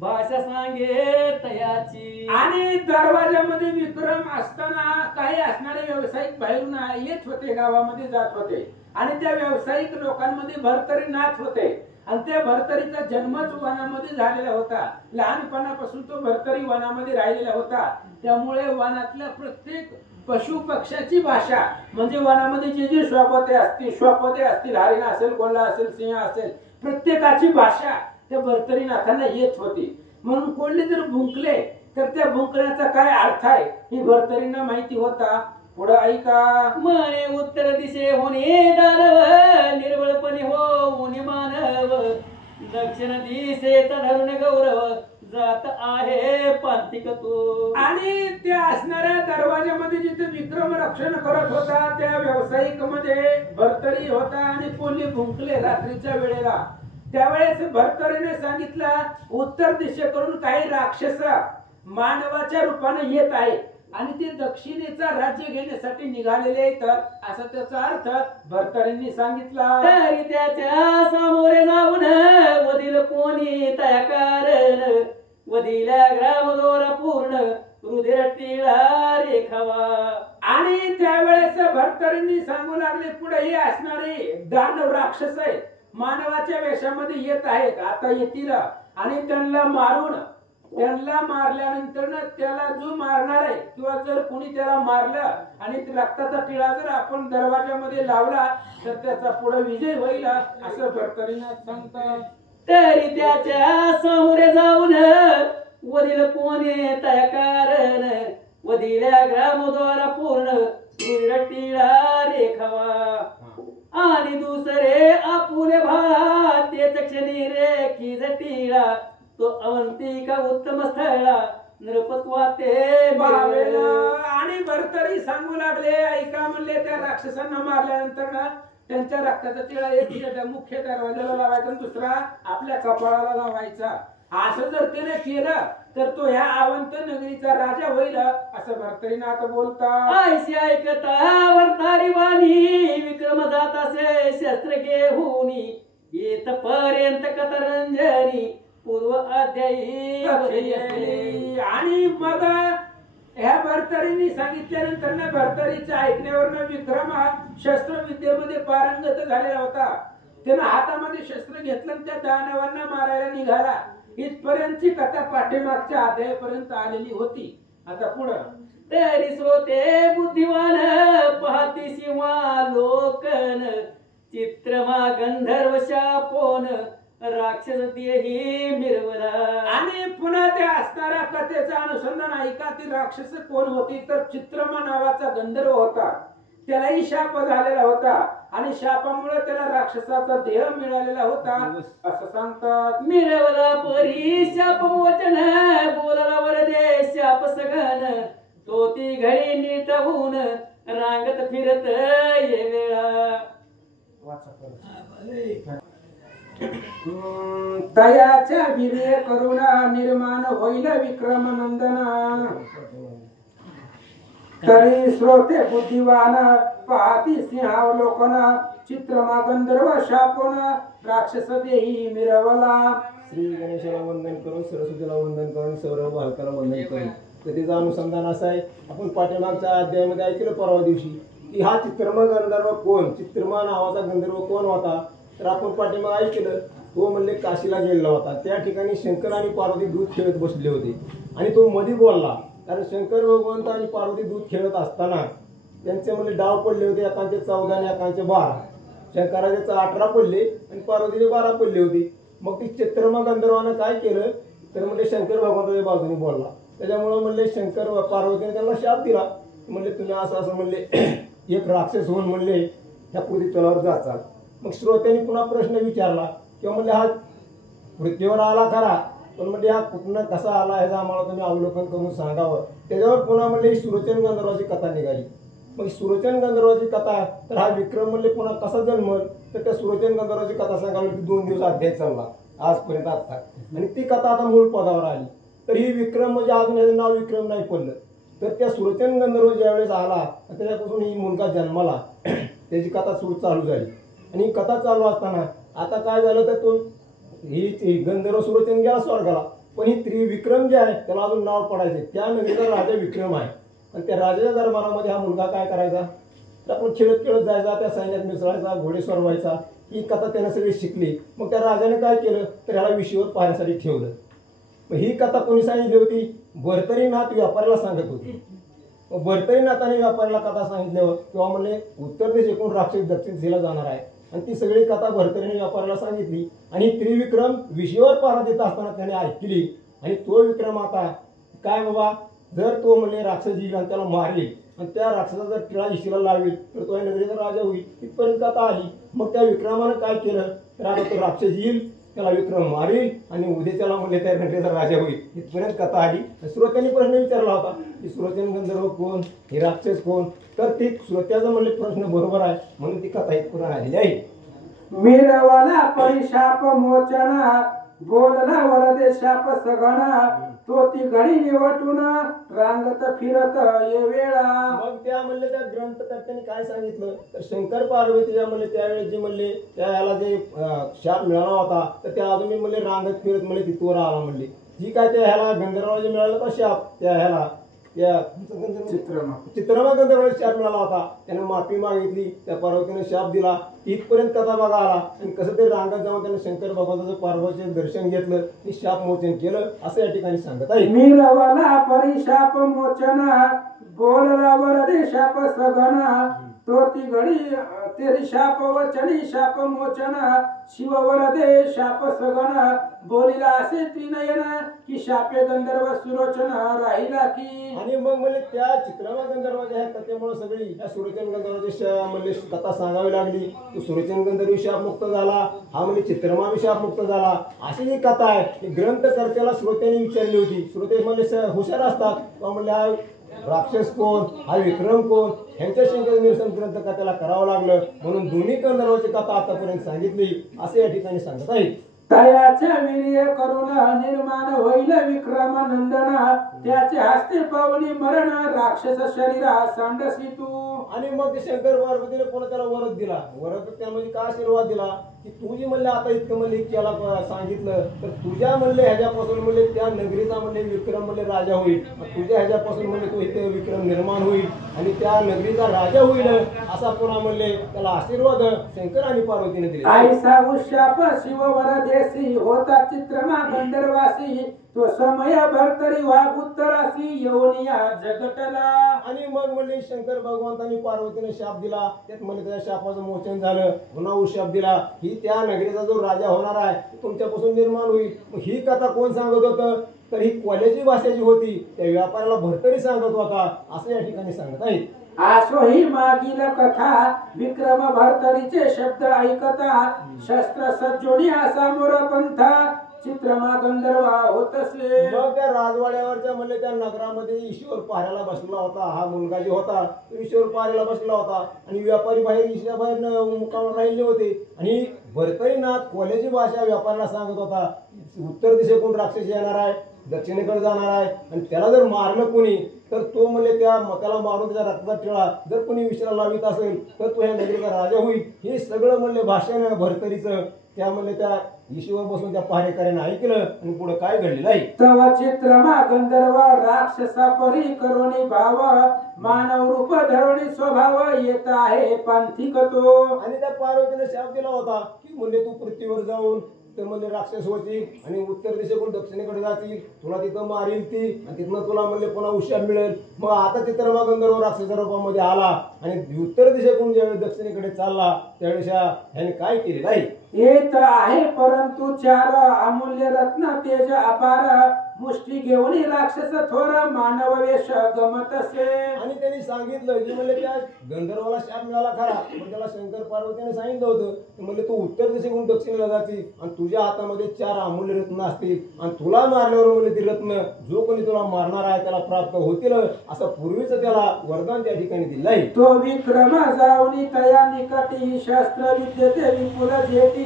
भाषा सांगे तयाची. आणि दरवाजामध्ये विक्रम असताना काही असणारे व्यावसायिक बाहेरून येत होते गावामध्ये जात होते आणि त्या व्यावसायिक लोकांमध्ये भरतरीनाथ होते आणि त्या भरतरीचा जन्मच वनामध्ये झालेला होता. लहानपणापासून तो भरतरी वनामध्ये राहिलेला होता. त्यामुळे वनातल्या प्रत्येक पशु पक्ष्याची भाषा म्हणजे वनामध्ये जे जे श्वापदे असतील हरिण असेल कोल्हा असेल सिंह असेल प्रत्येकाची भाषा त्या भरतरीनाथांना येत होती. म्हणून कोल्हे जर भुंकले तर त्या भुंकण्याचा काय अर्थ आहे ही भरतरींना माहिती होता. पुढे ऐका. म्हणे उत्तर दिशे होणे दानव निर्बळपणे होऊन मानव दक्षिण दिशेचा धरून गौरव जात आहे पांतिक तो. आणि त्या असणाऱ्या दरवाजामध्ये जिथे विक्रम रक्षण करत होता त्या व्यावसायिक मध्ये भरतरी होता आणि कोल्हे भुंकले रात्रीच्या वेळेला. त्यावेळेस भरतरीने सांगितलं उत्तर दिशेकडून काही राक्षस मानवाच्या रूपाने येत आहे आणि ते दक्षिणेचा राज्य घेण्यासाठी निघालेले आहेत असा त्याचा अर्थ भरतरींनी सांगितला. तरी त्याच्या सामोरे जाऊन वदील कोणी तया कारण वदिल्या ग्रामदोरा पूर्ण रुधिर टिळा रेखावा. आणि त्यावेळेस भरतरींनी सांगू लागले पुढे हे असणारे दानव राक्षस आहेत मानवाच्या वेशामध्ये येत आहेत आता येतील आणि त्यांना मारल्यानंतर त्याला जो मारणार आहे किंवा जर कोणी त्याला मारलं आणि रक्ताचा टिळा जर आपण दरवाजामध्ये लावला तर त्याचा पुढे विजय होईल असं भरतरीनाथ सांगतात. तरी त्याच्या समोरे जाऊन वडील कोणी तया कारण वदिल्या ग्रामद्वारा पूर्ण टिळा रेखावा. आणि दुसरे आपुले भाला तेच क्षणी रेखी जटिळा तो अवंतिका उत्तम स्थळा नृपत्वा ते बावेला. आणि भरतरी सांगू लागले ऐका म्हणले त्या राक्षसांना मारल्यानंतर ना त्यांच्या रक्ताचा टिळा एक मुख्य दरवाजाला लावायचा आणि दुसरा आपल्या कपाळाला लावायचा. असं जर त्याने केलं तर तो ह्या आवंत नगरीचा राजा होईल असं भरतरीनाथ बोलतात. ऐशी ऐकता वर्तारी वाणी विक्रम जात असे शस्त्र घेऊन येत पर्यंत कतरंजनी पूर्व अध्यायी. आणि मग ह्या भरतरींनी सांगितल्यानंतर ना भरतरीच्या ऐकण्यावरनं विक्रम हा शस्त्रविद्येमध्ये पारंगत झालेला होता. त्यानं हातामध्ये शस्त्र घेतलं आणि त्या दानवांना मारायला निघाला. इथपर्यंतची कथा पाठीमागच्या अध्यायापर्यंत आलेली होती. आता पुढं. तरी श्रोते बुद्धिवान पाहती शिवा लोकन चित्रमा गंधर्व शापोन राक्षस देही मिरवला. आणि पुन्हा त्या असणाऱ्या कथेचं अनुसंधान ऐका. ती राक्षस कोण होती तर चित्रमा नावाचा गंधर्व होता. त्यालाही शाप झालेला होता आणि शापामुळे त्याला राक्षसाचा देह मिळालेला होता असं सांगतात. मिळवला परी शाप मोचन बोलाला वरदे शाप सगन तो ती घडी नीट होऊन रांगत फिरत ये वेळा. तयाच्या वीर्य करुणा निर्माण होईल विक्रम नंदना. तरी श्रोते बुद्धिवान पाहती सिंहावलोकन चित्रमा गंधर्व शापोन राक्षस देही मिरवला. श्री गणेशाला वंदन करून सरस्वतीला वंदन करून सौरभ बालकाला वंदन करून तर त्याचं अनुसंधान असं आहे. आपण पाठीमागच्या अध्यायामध्ये ऐकलं परवा दिवशी की हा चित्रमा गंधर्व कोण, चित्रमा नावाचा गंधर्व कोण होता. तर आपण पाठीमाग ऐकलं, तो म्हणले काशीला गेलेला होता. त्या ठिकाणी शंकर आणि पार्वती दूध खेळत बसले होते आणि तो मध्ये बोलला. कारण शंकर भगवंत आणि पार्वती दूध खेळत असताना त्यांचे म्हणले डाव पडले होते, एकांचे 14 आणि एकांचे 12. शंकराचे 18 पडले आणि पार्वतीचे 12 पडले होते. मग ती चित्रमा गंधर्वानं काय केलं तर म्हणजे शंकर भगवंताच्या बाजूने बोलला. त्याच्यामुळे म्हणले शंकर पार्वतीने त्यांना शाप दिला. म्हणले तुम्ही असं असं म्हणले एक राक्षस होऊन म्हणले ह्या पृथ्वी तलावर जाचाल. मग श्रोत्यांनी पुन्हा प्रश्न विचारला किंवा म्हणले हा पृथ्वीवर आला खरा, पण म्हणजे हा कुठनं कसा आला ह्याचं आम्हाला तुम्ही अवलोकन करून सांगावं. त्याच्यावर पुन्हा म्हणले सुरोचन गंधर्वाची कथा निघाली. मग सुरोचन गंधर्वाची कथा, तर हा विक्रम म्हणले पुन्हा कसा जन्मल तर त्या सुरोचन गंधर्वाची कथा सांगावी की 2 दिवस अध्याय चालला आजपर्यंत आता, आणि ती कथा आता मूळ पदावर आली. तर ही विक्रम म्हणजे अजून याचं नाव विक्रम नाही पडलं. तर त्या सुरोचन गंधर्व ज्यावेळेस आला त्याच्यापासून ही मुलगा जन्माला, त्याची कथा चालू झाली. आणि ही कथा चालू असताना आता काय झालं तर तो ही गंधर्व सुरोचन गेला स्वर्गाला, पण ही त्रिविक्रम जे आहे त्याला अजून नाव पडायचे. त्या नगरीचा राजा विक्रम आहे आणि त्या राजाच्या दरबारामध्ये हा मुलगा काय करायचा तर आपण खेळत खेळत जायचा, त्या सैन्यात मिसळायचा, घोडेस्वार व्हायचा. ही कथा त्यानं सगळी शिकली. मग त्या राजाने काय केलं तर ह्याला विशीवर पाहण्यासाठी ठेवलं. मग ही कथा कोणी सांगितली होती, भर्तरीनाथ व्यापाऱ्याला सांगत होती. मग भर्तरीनाथाने व्यापाऱ्याला कथा सांगितल्यावर किंवा म्हणले उत्तर दिशेकडून राक्षस दक्षिण दिशेला जाणार आहे, आणि ती सगळी कथा भर्तरीने व्यापाऱ्याला सांगितली. आणि त्रिविक्रम विशीवर पहारा देत असताना त्याने ऐकली. आणि तो विक्रम आता काय बाबा, जर तो म्हणले राक्षस येईल आणि त्याला मारले आणि त्या राक्षसाचा जर टिळा इशीला लावेल तर तो या नगरीचा राजा होईल. तिथपर्यंत कथा आली. मग त्या विक्रमानं काय केलं तर आता तो राक्षस येईल, त्याला विक्रम मारेल आणि उद्याच्याला म्हणले त्या नगरीचा राजा होईल. इथपर्यंत कथा आली. श्रोत्यांनी प्रश्न विचारला होता की सुरोचन गंधर्व कोण, हे राक्षस कोण. तर ती श्रोत्याचा म्हणले प्रश्न बरोबर आहे म्हणून ती कथा इथपर्यंत आलेली आहे. मिरवला परिशाप मोचना, बोलला वरदे शाप सगणा, तो ती घडी निवटून रांगत फिरत ये वेळा. मग त्या म्हणले त्या ग्रंथकर्त्यांनी काय सांगितलं तर शंकर पार्वतीच्या म्हणले त्यावेळेस जे म्हणले त्याला जे शाप मिळाला होता तर त्या अजूनही म्हणले रांगत फिरत म्हणले तिथवर आला. म्हणले जी काय त्या ह्याला गंधर्वाला जे मिळाला होता शाप, त्या ह्याला त्या चित्रमा गंधर्वाला शाप मिळाला होता, त्याने माफी मागितली, त्या पार्वतीने शाप दिला. इथपर्यंत कथा बघा आला. आणि कसं ते रांगत जाऊन त्याने शंकर भगवंताचं पार्वतीचं दर्शन घेतलं आणि शाप मोचन केलं असं या ठिकाणी सांगत आहे. मिरवला परिशाप मोचना, बोलला वरदे शाप सगणा, तो ती घडी तेरी शाप वचनी शाप मोचना, शिव वरदे शाप सगणा, बोलिला असे त्रिनयन की शापे गंधर्व सुरोचन राहिला की. आणि मग म्हणजे त्या चित्रमा गंधर्वाच्या ह्या कथेमुळे सगळी ह्या सुरोचन गंधर्वाची म्हणजे कथा सांगावी लागली. तो सुरोचन गंधर्व शाप मुक्त झाला, हा म्हणजे चित्रमा शाप मुक्त झाला. अशी जी कथा आहे ही ग्रंथकर्त्याला श्रोत्यांनी विचारली होती. श्रोते म्हणजे हुशार असतात. म्हणले हा राक्षस कोण, हा विक्रम कोण, ह्यांच्या शंकर निरसन ग्रंथकर्त्याला करावं लागलं. म्हणून दोन्ही गंधर्वाची कथा आतापर्यंत सांगितली असे या ठिकाणी सांगत आहे. तयाच्या वीर्य करून निर्माण होईल विक्रमानंदना, त्याचे हस्ते पावली मरण राक्षस शरीरा सांडसी तू. आणि मग शंकर पार्वतीने पुन्हा त्याला वरद दिला. वरद त्या म्हणजे काय आशीर्वाद दिला की तू जी म्हणले आता इतकं म्हणले त्याला सांगितलं तर तुझ्या म्हणले ह्याच्यापासून म्हणले त्या नगरीचा म्हणले विक्रम म्हणले राजा होईल. तुझ्या ह्याच्यापासून म्हणले तो इथे विक्रम निर्माण होईल आणि त्या नगरीचा राजा होईल असा पुन्हा म्हणले त्याला आशीर्वाद शंकर आणि पार्वतीने दिले. ऐसा उशाप शिव वरदेसी होता चित्रमा गंधर्वासी, तो समय भरतरी वाघ उत्तरासी येऊनिया जगटला. आणि मग म्हणले शंकर भगवंतांनी पार्वतीने शाप दिला. त्यात म्हणले त्या शापाचं मोचन झालं. पुन्हा शाप दिला ही त्या नगरीचा जो राजा होणार आहे तुमच्यापासून निर्माण होईल. ही कथा कोण सांगत होतं तर ही कोल्याची भाषा जी होती त्या व्यापाऱ्याला भरतरी सांगत होता असं या ठिकाणी सांगत आहेत. आसो ही मागील कथा विक्रम भरतरीचे शब्द ऐकता, शस्त्र सज्जोनी असा मोर पंथा चित्रमा गंधर्वा होतसे. मग त्या राजवाड्यावरच्या म्हणले त्या नगरामध्ये ईश्वर पाहायला बसला होता. हा मुलगा जो होता तो ईश्वर पाहायला बसला होता आणि व्यापारी बाहेर ईशा बाहेर मुकाम राहिले होते. आणि भरतरीनाथ कोल्याची भाषा व्यापाऱ्याला सांगत होता. उत्तर दिशेकडून राक्षस येणार आहे, दक्षिणेकडे जाणार आहे आणि त्याला जर मारलं कोणी तर तो म्हणले त्याला मारून त्याच्या रक्तात टिळा जर कोणी विषयाला लावित असेल तर तो ह्या नगरीचा राजा होईल. हे सगळं म्हणले भाषण भरतरीचं त्या म्हणले त्या ईशीवर बसून त्या पहारेकऱ्याने ऐकलं आणि पुढे काय घडलेलं आहे. तव चित्रमा गंधर्व राक्षसा परी करुणी भाव मानव रूप धरुणी स्वभाव येत आहे पांथिक तो. आणि त्या पार्वतीने शाप दिला होता की म्हणजे तू पृथ्वीवर जाऊन तर म्हणजे राक्षस होती आणि उत्तर दिशेकडून दक्षिणेकडे जातील तुला तिथं मारील ती आणि तिथनं तुला म्हणले पुन्हा उशाप मिळेल. मग आता चित्रमा गंधर्व राक्षसा रूपामध्ये आला आणि उत्तर दिशेकडून ज्यावेळी दक्षिणेकडे चालला त्यावेळेस ह्याने काय केलेलं आहे. येत आहे परंतु चार अमूल्य रत्न तेज अपार मुष्टी घेऊन राक्षस थोर मानव वेश गमत असे. आणि त्यांनी सांगितलं की म्हणजे त्या गंधर्वाला शाप मिळाला खरा पण त्याला शंकर पार्वतीने सांगितलं होतं की म्हणजे तू उत्तर दिशेकडून दक्षिणेला जातील आणि तुझ्या हातामध्ये 4 अमूल्य रत्न असतील आणि तुला मारल्यावर म्हणजे ती रत्न जो कोणी तुला मारणार आहे त्याला प्राप्त होतील असं पूर्वीच त्याला वरदान त्या ठिकाणी दिलं आहे. तो विक्रम जाऊनी तया निकटी शस्त्र विद्यते विपुल जेटी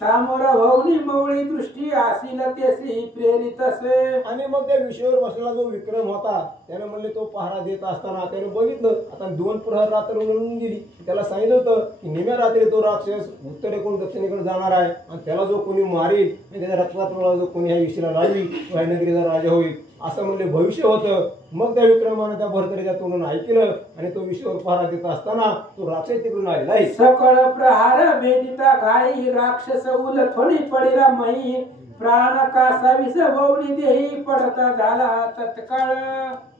सामोर होऊनी मवळी दृष्टी आसील तेसी प्रेरित असे. आणि मग त्या विषयावर बसलेला जो विक्रम होता त्याने म्हणले तो पहारा देत असताना त्याने बघितलं आता 2 प्रहर रात्र म्हणून गेली. त्याला सांगितलं होतं की निम्या रात्री तो राक्षस उत्तरेकडून दक्षिणेकडे जाणार आहे आणि त्याला जो कोणी मारील आणि त्याच्या रक्तात जो कोणी ह्या विषयाला लावी तो ह्या नगरीचा राजा होईल असं म्हणले भविष्य होतं. मग त्या विक्रमाने त्या भरतरीच्या तोंडून ऐकलं आणि तो विषयावर पहारा देत असताना तो राक्षस तिकडून आलेला आहे. सकळ प्रहार भेदिता काही राक्षस उल थोडी पडिला मही प्राण कासा विष ववनी देही पडता झाला तत्काळ.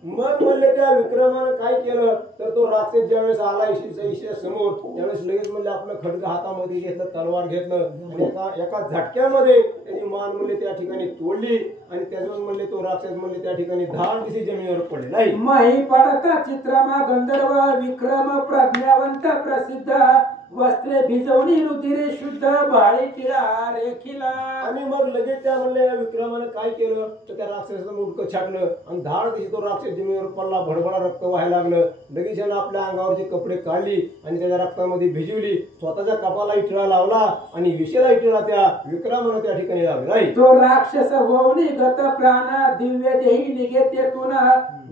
मग म्हणले त्या विक्रमानं काय केलं तर तो राक्षस ज्यावेळेस आला ईशीच्या समोर त्यावेळेस लगेच म्हणले आपलं खड्ग हातामध्ये घेतलं तलवार घेतलं आणि एका झटक्यामध्ये त्यांनी मान म्हणले त्या ठिकाणी तोडली आणि त्याच्यावर म्हणले तो राक्षस म्हणले त्या ठिकाणी धाड दिशी जमिनीवर पडले नाही. मही पडता चित्रमा गंधर्व विक्रम प्रज्ञावंत प्रसिद्ध वस्त्रे भिजवणी रुधिरे शुद्ध भाळी टिळा रेखिला. आणि मग लगेच त्या म्हणले विक्रमानं काय केलं तर त्या राक्षसाचं मुंडकं छाटलं आणि धाड दिशी तो राक्षस जमिनीवर पडला भडभडा रक्त व्हायला लागलं. लगेच यानं आपल्या अंगावरचे कपडे काढली आणि त्याच्या रक्तामध्ये भिजवली स्वतःच्या कपाला टिळा लावला आणि विषयाला टिळा त्या विक्रमानं त्या ठिकाणी लावला. तो राक्षस होऊनी गत प्राण दिव्य देही निघे तेथून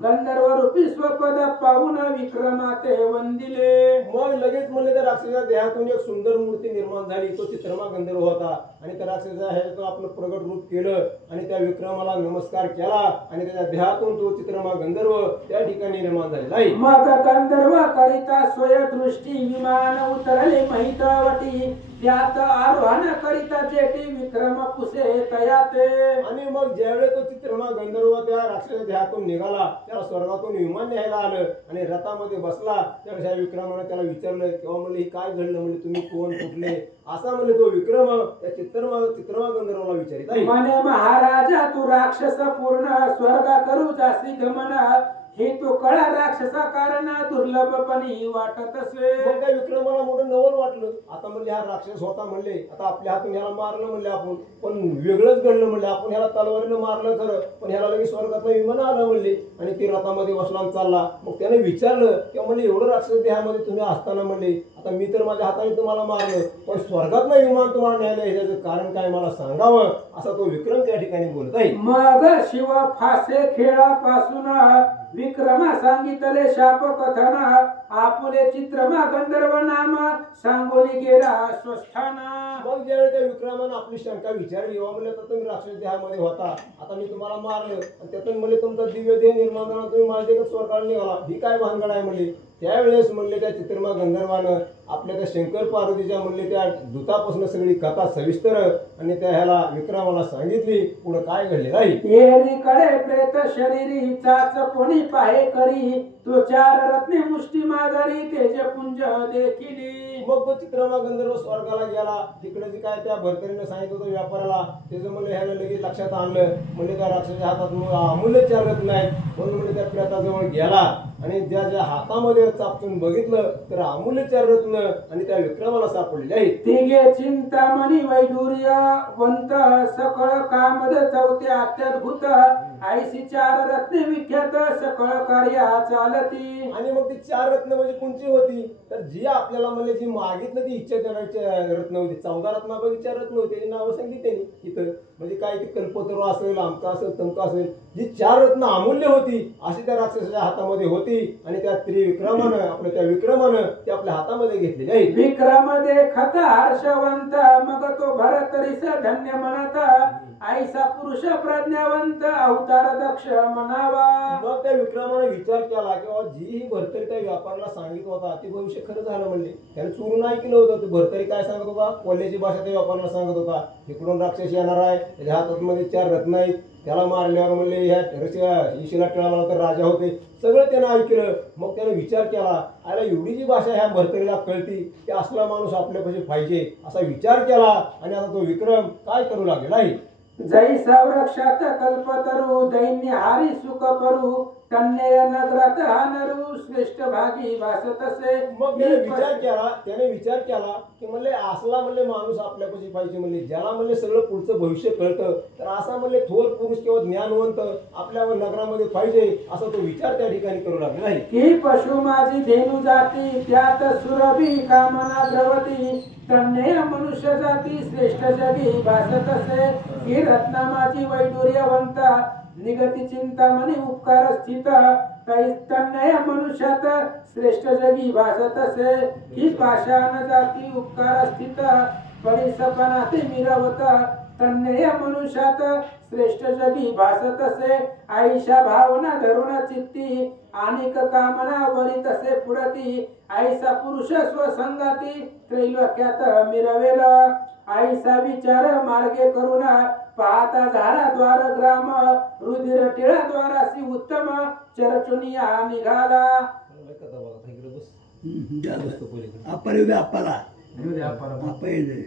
गंधर्व रूपी स्वपद पाहून विक्रमाते वंदिले. मग लगेच म्हणले त्या राक्षसाच्या देहातून एक सुंदर मूर्ती निर्माण झाली. तो चित्रमा गंधर्व होता आणि त्या राक्षसाचा हे आपलं प्रगट रूप केलं आणि त्या विक्रमाला नमस्कार केला आणि त्याच्या देहातून तो चित्रमा गंधर्व त्या ठिकाणी निर्माण झालेला आहे. मग गंधर्व करिता स्वय दृष्टी विमान उतरले महितवटी त्यात आरोहण करिता जेटी विक्रम पुसे तयाते. आणि मग ज्यावेळेस तो चित्रमा गंधर्व त्या राक्षसाच्या देहातून निघाला त्याला स्वर्गातून विमान न्यायला आलं आणि रथामध्ये बसला त्यावेळेस या विक्रमानं त्याला विचारलं किंवा म्हणले काय घडलं म्हणजे तुम्ही कोण कुठले असा म्हणले तो विक्रम त्या चित्रमा गंधर्वाला विचारित आहे. म्हणे महाराजा तू राक्षस पूर्ण स्वर्गा करू जासी गमन हे तो कळा राक्षसा कारण दुर्लभपणी वाटत असे. मग त्या विक्रमाला मोठं नवल वाटलं. आता म्हणले हा राक्षस होता म्हणले आता आपल्या हातून ह्याला मारलं म्हणले आपण पण वेगळंच घडलं म्हणले आपण ह्याला तलवारीनं मारलं खरं पण ह्याला लगेच स्वर्गातलं विमान आलं म्हणले आणि ती रथामध्ये बसला चालला. मग त्याने विचारलं किंवा म्हणले एवढं राक्षस देहामध्ये तुम्ही असताना म्हणले आता मी तर माझ्या हाताने तुम्हाला मारलं पण स्वर्गातलं विमान तुम्हाला न्यायला याचं कारण काय मला सांगावं असा तो विक्रम त्या ठिकाणी बोलत आहे. मग शिव फासे खेळापासून विक्रमा सांगितले शाप कथन आपुले चित्रमा गंधर्व नाम सांगोली गेला स्वस्थान. मग ज्यावेळी त्या विक्रमानं आपली शंका विचारली म्हणले तर तुम्ही राक्षस देहामध्ये होता आता मी तुम्हाला मारलं आणि त्यातून म्हणले तुमचा दिव्य देह निर्माण झाला तुम्ही माझ्या स्वर्गाला निघाला ही काय भानगड आहे म्हणले. त्यावेळेस म्हणले त्या चित्रमा गंधर्वानं आपल्या त्या शंकर पार्वतीच्या म्हणले त्या दूतापासून सगळी कथा सविस्तर आणि त्या ह्याला विक्रमाला सांगितली पुढे काय घडले आहे. एकीकडे प्रेत शरीरी चाच कोणी पाहे करी तो 4 रत्ने मुष्टी माजारी तेज पुंज देखिली. मग तो चित्रमा गंधर्व स्वर्गाला गेला. तिकडे जी काय त्या भरकरीनं सांगितलं होतं व्यापाराला त्याचं म्हणले ह्याला लगेच लक्षात आणलं म्हणजे त्या राक्षसाच्या हातात अमूल्य 4 रत्न आहेत म्हणून म्हणजे त्या प्रेताजवळ गेला आणि ज्या हातामध्ये चापटून बघितलं तर अमूल्य 4 रत्न आणि त्या विक्रमाला सापडलेले आहेत. तिघे चिंतामणी वैडूर्य वंत सकळ कामद चौथे अत्यद्भुत आईशी चार रत्ने विख्यात सकळ कार्या चालती. आणि मग ती 4 रत्न म्हणजे कोणची होती तर जी आपल्याला म्हणजे जी मागितलं ती इच्छा देणारी रत्न होती. 14 रत्नापैकी 4 रत्न होते त्याची नावं सांगितली त्यांनी इथं. म्हणजे काय ते कल्पतरू असेल, आमका असेल, तमका असेल, जी 4 रत्न अमूल्य होती अशी त्या राक्षसाच्या हातामध्ये होती आणि त्या त्रिविक्रमानं आपल्या त्या विक्रमानं ते आपल्या हातामध्ये घेतलेली आहे. विक्रम देखत हर्षवंत मग तो भरतरीस धन्य म्हणता. आईसा पुरुष प्रज्ञावंत अवतार दक्ष म्हणावा. मग त्या विक्रमाने विचार केला की बाबा जी ही भरतरी त्या व्यापाऱ्याला सांगितलं होता ते भविष्य खरं झालं म्हणले. त्याने चुरून ऐकलं होतं. ते भरतरी काय सांगत होता, कोल्ह्याची भाषा त्या व्यापाऱ्याला सांगत होता. इकडून राक्षस येणार आहे, त्याच्या हातामध्ये 4 रत्न आहेत, त्याला मारल्यावर म्हणले ह्या ईशीला टिळाला तर राजा होते. सगळं त्यानं ऐकलं. मग त्याने विचार केला आला एवढी जी भाषा ह्या भरतरीला कळती ते असला माणूस आपल्यापाशी पाहिजे असा विचार केला. आणि आता तो विक्रम काय करू लागलेला आहे. जै संरक्षात कल्पतरू दैन्य हारी सुख परू. तन्मय नगरात हानरू श्रेष्ठ भागी भासत असे. मग त्याने विचार केला की म्हणले असला म्हणले माणूस आपल्यापाशी पाहिजे. म्हणले ज्याला म्हणले सगळं पुढचं भविष्य कळतं तर असा म्हणले थोर पुरुष किंवा ज्ञानवंत आपल्या नगरामध्ये पाहिजे असा तो विचार त्या ठिकाणी करू लागला आहे. की पशु माझी धेनू जाती त्यात सुरभी कामना द्रवती. तन्मय मनुष्य जाती श्रेष्ठ जगी भासत असे. की रत्ना माझी वैडूर्यवंता निगती चिंतामणी उपकार स्थित. तन्मय मनुष्यात श्रेष्ठ जगी भासत असे. ही पाषाण जाती उपकार स्थित परिसपना ते मिरवत. तन्मय मनुष्यात श्रेष्ठ जगी भासत असे. आईशा भावना धरुण चित्ती अनेक कामना वरित असे पुढती. आईसा पुरुष स्वसंगाती त्रैलोक्यात मिरवेल. आईसा विचार मार्गे करुणा पाहता झाला द्वार ग्राम. रुधिर टिळा द्वारासी उत्तम चरचुनिया निघाला. आपण येऊ दे, आप्पाला. येऊ दे आप्पाला. आप्पा येऊ दे.